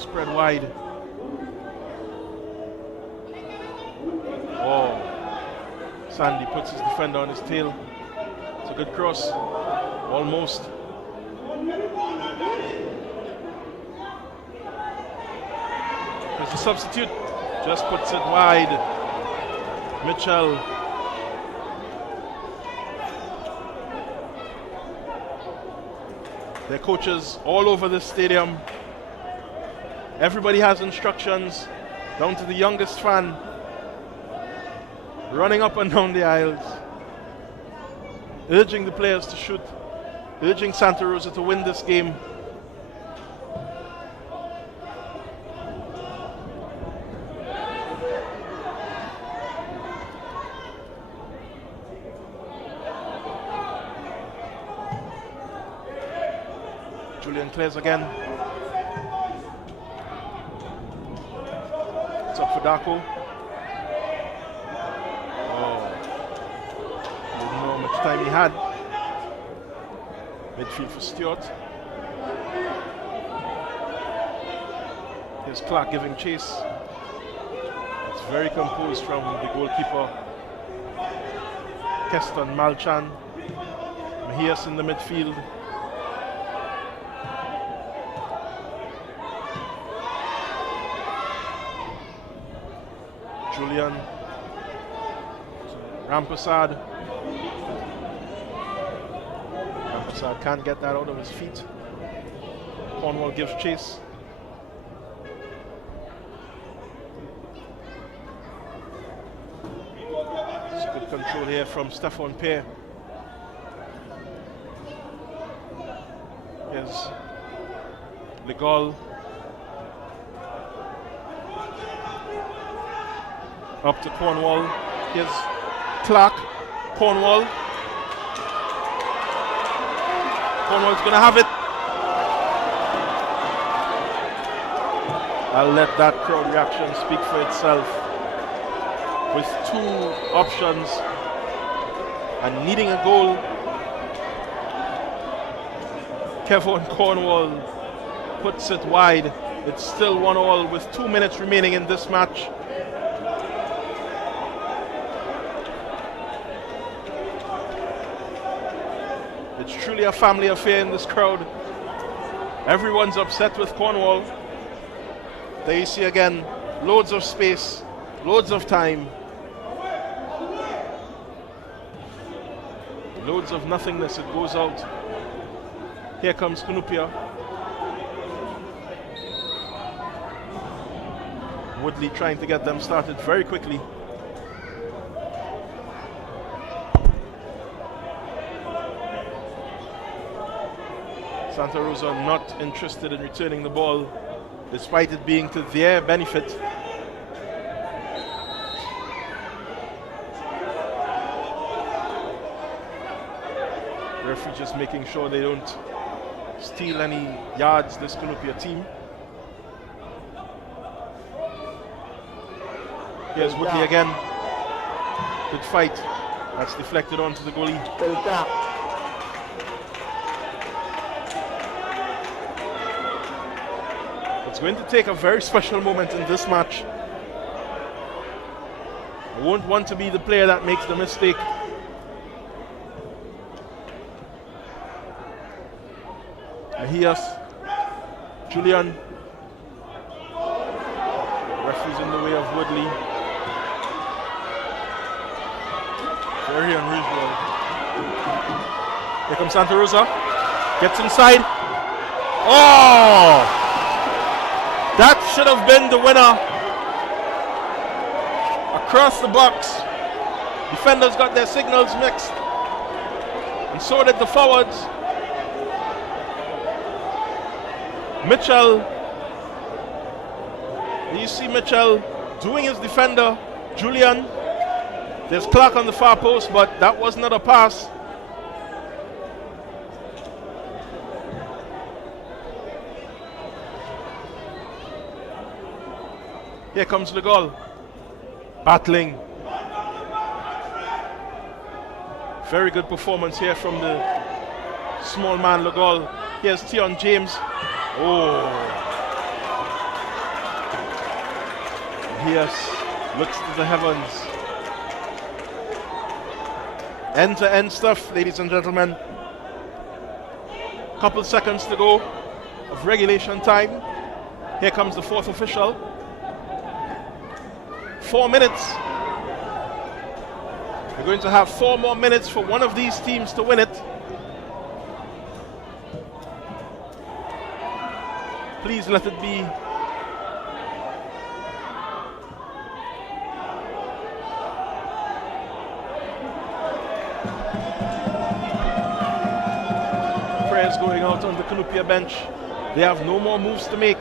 Spread wide. Oh, Sandy puts his defender on his tail. It's a good cross. Almost. There's the substitute. Just puts it wide. Mitchell. Their coaches all over this stadium. Everybody has instructions, down to the youngest fan, running up and down the aisles, urging the players to shoot, urging Santa Rosa to win this game. Julian clears again. It's up for Darko. Oh. Didn't know how much time he had. Midfield for Stewart. Here's Clark giving chase. It's very composed from the goalkeeper. Keston Malchan. Mahias in the midfield. Julian. Rampasad. Rampasad can't get that out of his feet. Cornwall gives chase. It's good control here from Stefan Pear. Here's Legol. Up to Cornwall. Here's Clark. Cornwall. Cornwall's gonna have it. I'll let that crowd reaction speak for itself. With 2 options and needing a goal, Kevin Cornwall puts it wide. It's still 1-1 with 2 minutes remaining in this match. It's truly a family affair in this crowd. Everyone's upset with Cornwall. There you see again, loads of space, loads of time. Loads of nothingness, it goes out. Here comes CUNIPIA. Woodley trying to get them started very quickly. Santa Rosa not interested in returning the ball, despite it being to their benefit. Referee just making sure they don't steal any yards, this CUNIPIA team. Here's Woodley again. Good fight. That's deflected onto the goalie. It's going to take a very special moment in this match. I won't want to be the player that makes the mistake. Mahias, Julian. Referee's in the way of Woodley. Very unusual. Here comes Santa Rosa. Gets inside. Oh! That should have been the winner. Across the box. Defenders got their signals mixed. And so did the forwards. Mitchell. You see Mitchell doing his defender. Julian. There's Clark on the far post, but that was not a pass. Here comes the goal. Battling. Very good performance here from the small man Legol. Here's Tion James. Oh. Yes, looks to the heavens. End-to-end stuff, ladies and gentlemen. Couple seconds to go of regulation time. Here comes the 4th official. 4 minutes. We're going to have 4 more minutes for one of these teams to win it. Please let it be. Prayers going out on the CUNIPIA bench. They have no more moves to make.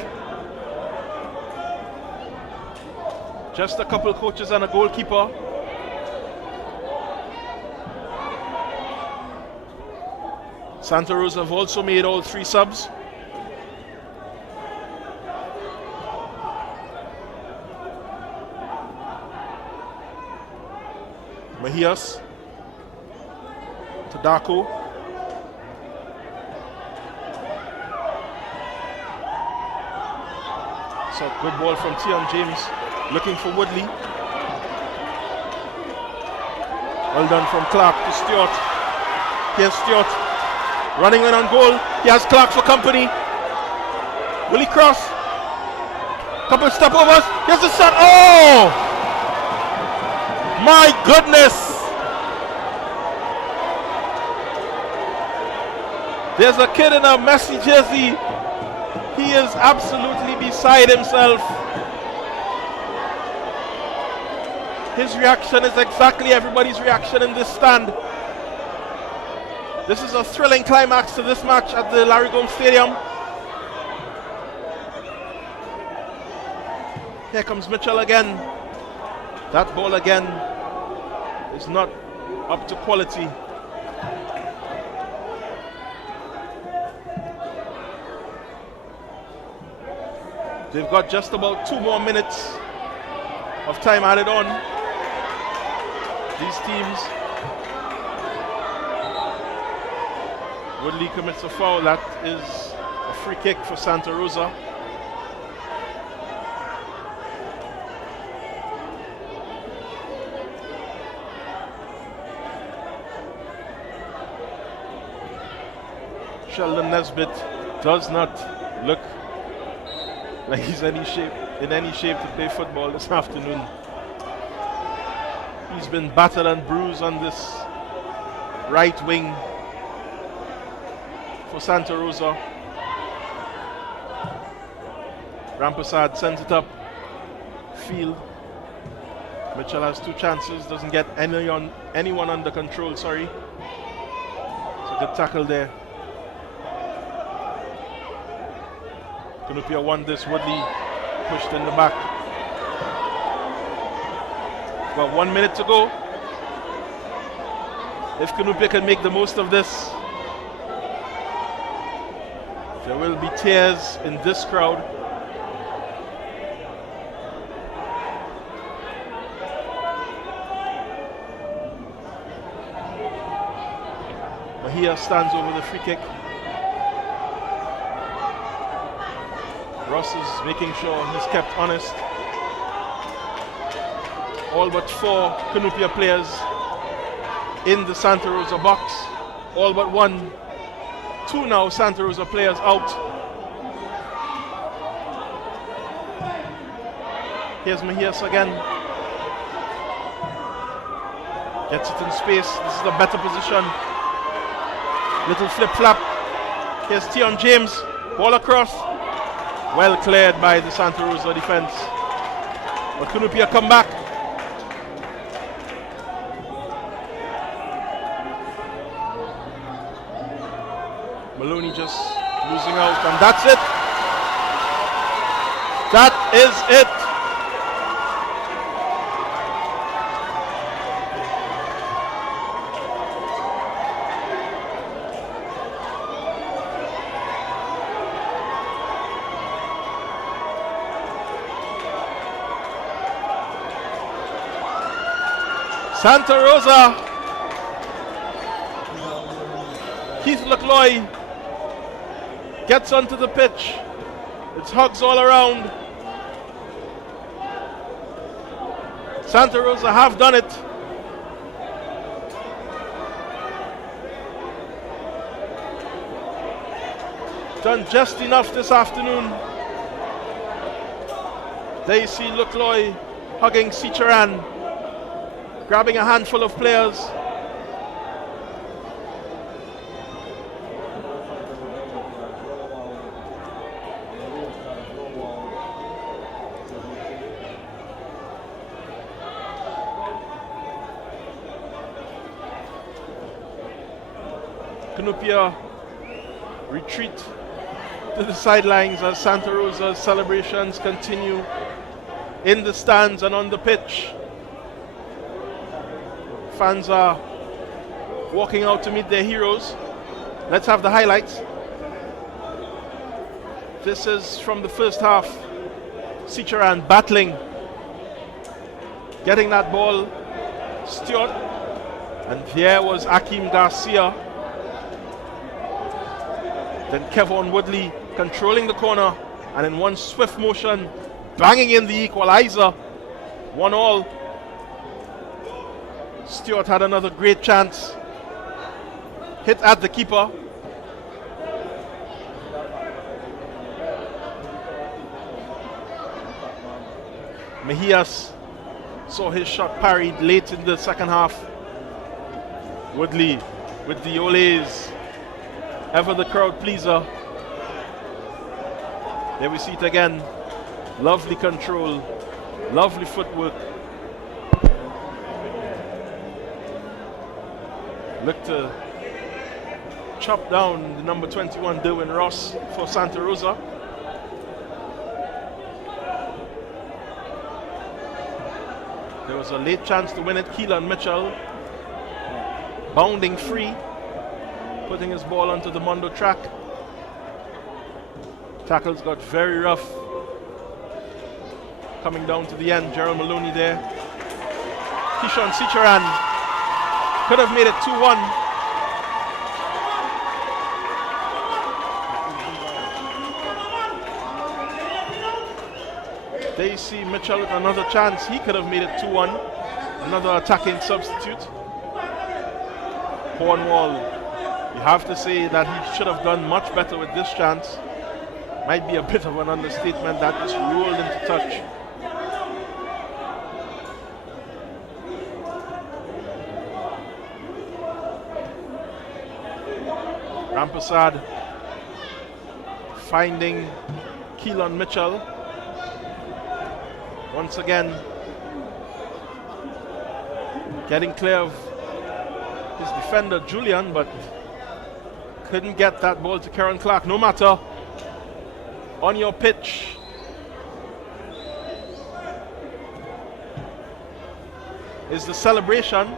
Just a couple coaches and a goalkeeper. Santa Rosa have also made all 3 subs. Mejias to Darko. So good ball from TTEN James, looking for Woodley. Well done from Clark to Stewart. Here's Stewart running in on goal. He has Clark for company. Will he cross? Couple step overs. Here's the shot. Oh! My goodness! There's a kid in a Messi jersey. He is absolutely beside himself. His reaction is exactly everybody's reaction in this stand. This is a thrilling climax to this match at the Larry Gomes Stadium. Here comes Mitchell again. That ball again is not up to quality. They've got just about 2 more minutes of time added on. These teams. Woodley commits a foul. That is a free kick for Santa Rosa. Sheldon Nesbitt does not look like he's in any shape to play football this afternoon. He's been battered and bruised on this right wing for Santa Rosa. Rampersad sends it up field. Mitchell has 2 chances, doesn't get anyone under control, sorry. It's a good tackle there. Cunipia won this. Woodley pushed in the back. Well, 1 minute to go. If Cunipia can make the most of this, there will be tears in this crowd. Mejia stands over the free kick. Ross is making sure he's kept honest. All but 4 Cunipia players in the Santa Rosa box. All but 1. 2 now Santa Rosa players out. Here's Mejias again. Gets it in space. This is a better position. Little flip flap. Here's TTEN James. Ball across. Well cleared by the Santa Rosa defense. But Cunipia come back. Maloney just losing out, and that's it. That is it. Santa Rosa, Keith Lecloy gets onto the pitch. It's hugs all around. Santa Rosa have done it. Done just enough this afternoon. There you see Lecloy hugging Sicharan, grabbing a handful of players. Cunipia retreat to the sidelines as Santa Rosa's celebrations continue in the stands and on the pitch. Fans are walking out to meet their heroes. Let's have the highlights. This is from the first half. Sicharan battling, getting that ball Stewart. And there was Akeem Garcia. Then Kevon Woodley controlling the corner, and in one swift motion, banging in the equalizer. 1-1. Stewart had another great chance. Hit at the keeper. Mejias saw his shot parried late in the second half. Woodley with the Olays. Ever the crowd pleaser. There we see it again. Lovely control. Lovely footwork. Look to chop down the number 21 Derwin Ross for Santa Rosa. There was a late chance to win it. Keelan Mitchell bounding free, putting his ball onto the Mondo track. Tackles got very rough. Coming down to the end, Gerald Maloney there. Kishon Sicharan could have made it 2-1. They see Mitchell with another chance. He could have made it 2-1. Another attacking substitute. Cornwall, you have to say that he should have done much better with this chance. Might be a bit of an understatement. That just rolled into touch. Rampasad finding Keelan Mitchell. Once again, getting clear of his defender Julian, but couldn't get that ball to Karen Clark. No matter, on your pitch. Is the celebration.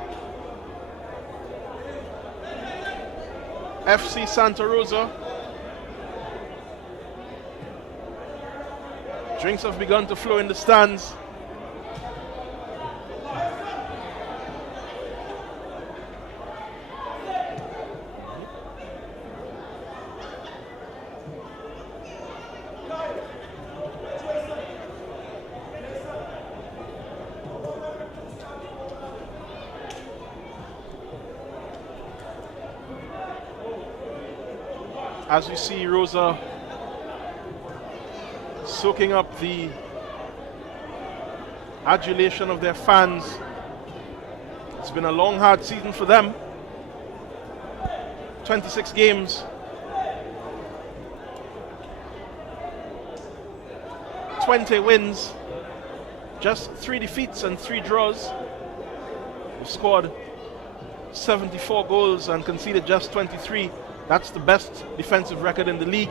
FC Santa Rosa. Drinks have begun to flow in the stands. As we see Rosa soaking up the adulation of their fans. It's been a long, hard season for them. 26 games. 20 wins. Just 3 defeats and 3 draws. They've scored 74 goals and conceded just 23. That's the best defensive record in the league.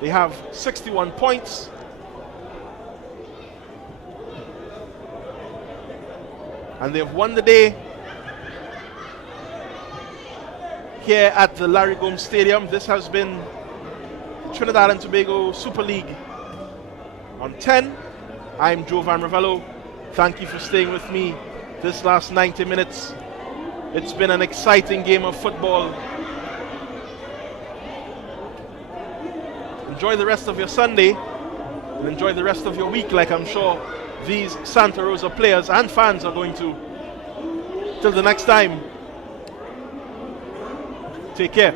They have 61 points. And they've won the day here at the Larry Gomes Stadium. This has been Trinidad and Tobago Super League on 10. I'm Joe Van Ravello. Thank you for staying with me this last 90 minutes. It's been an exciting game of football. Enjoy the rest of your Sunday and enjoy the rest of your week, like I'm sure these Santa Rosa players and fans are going to. Till the next time, take care.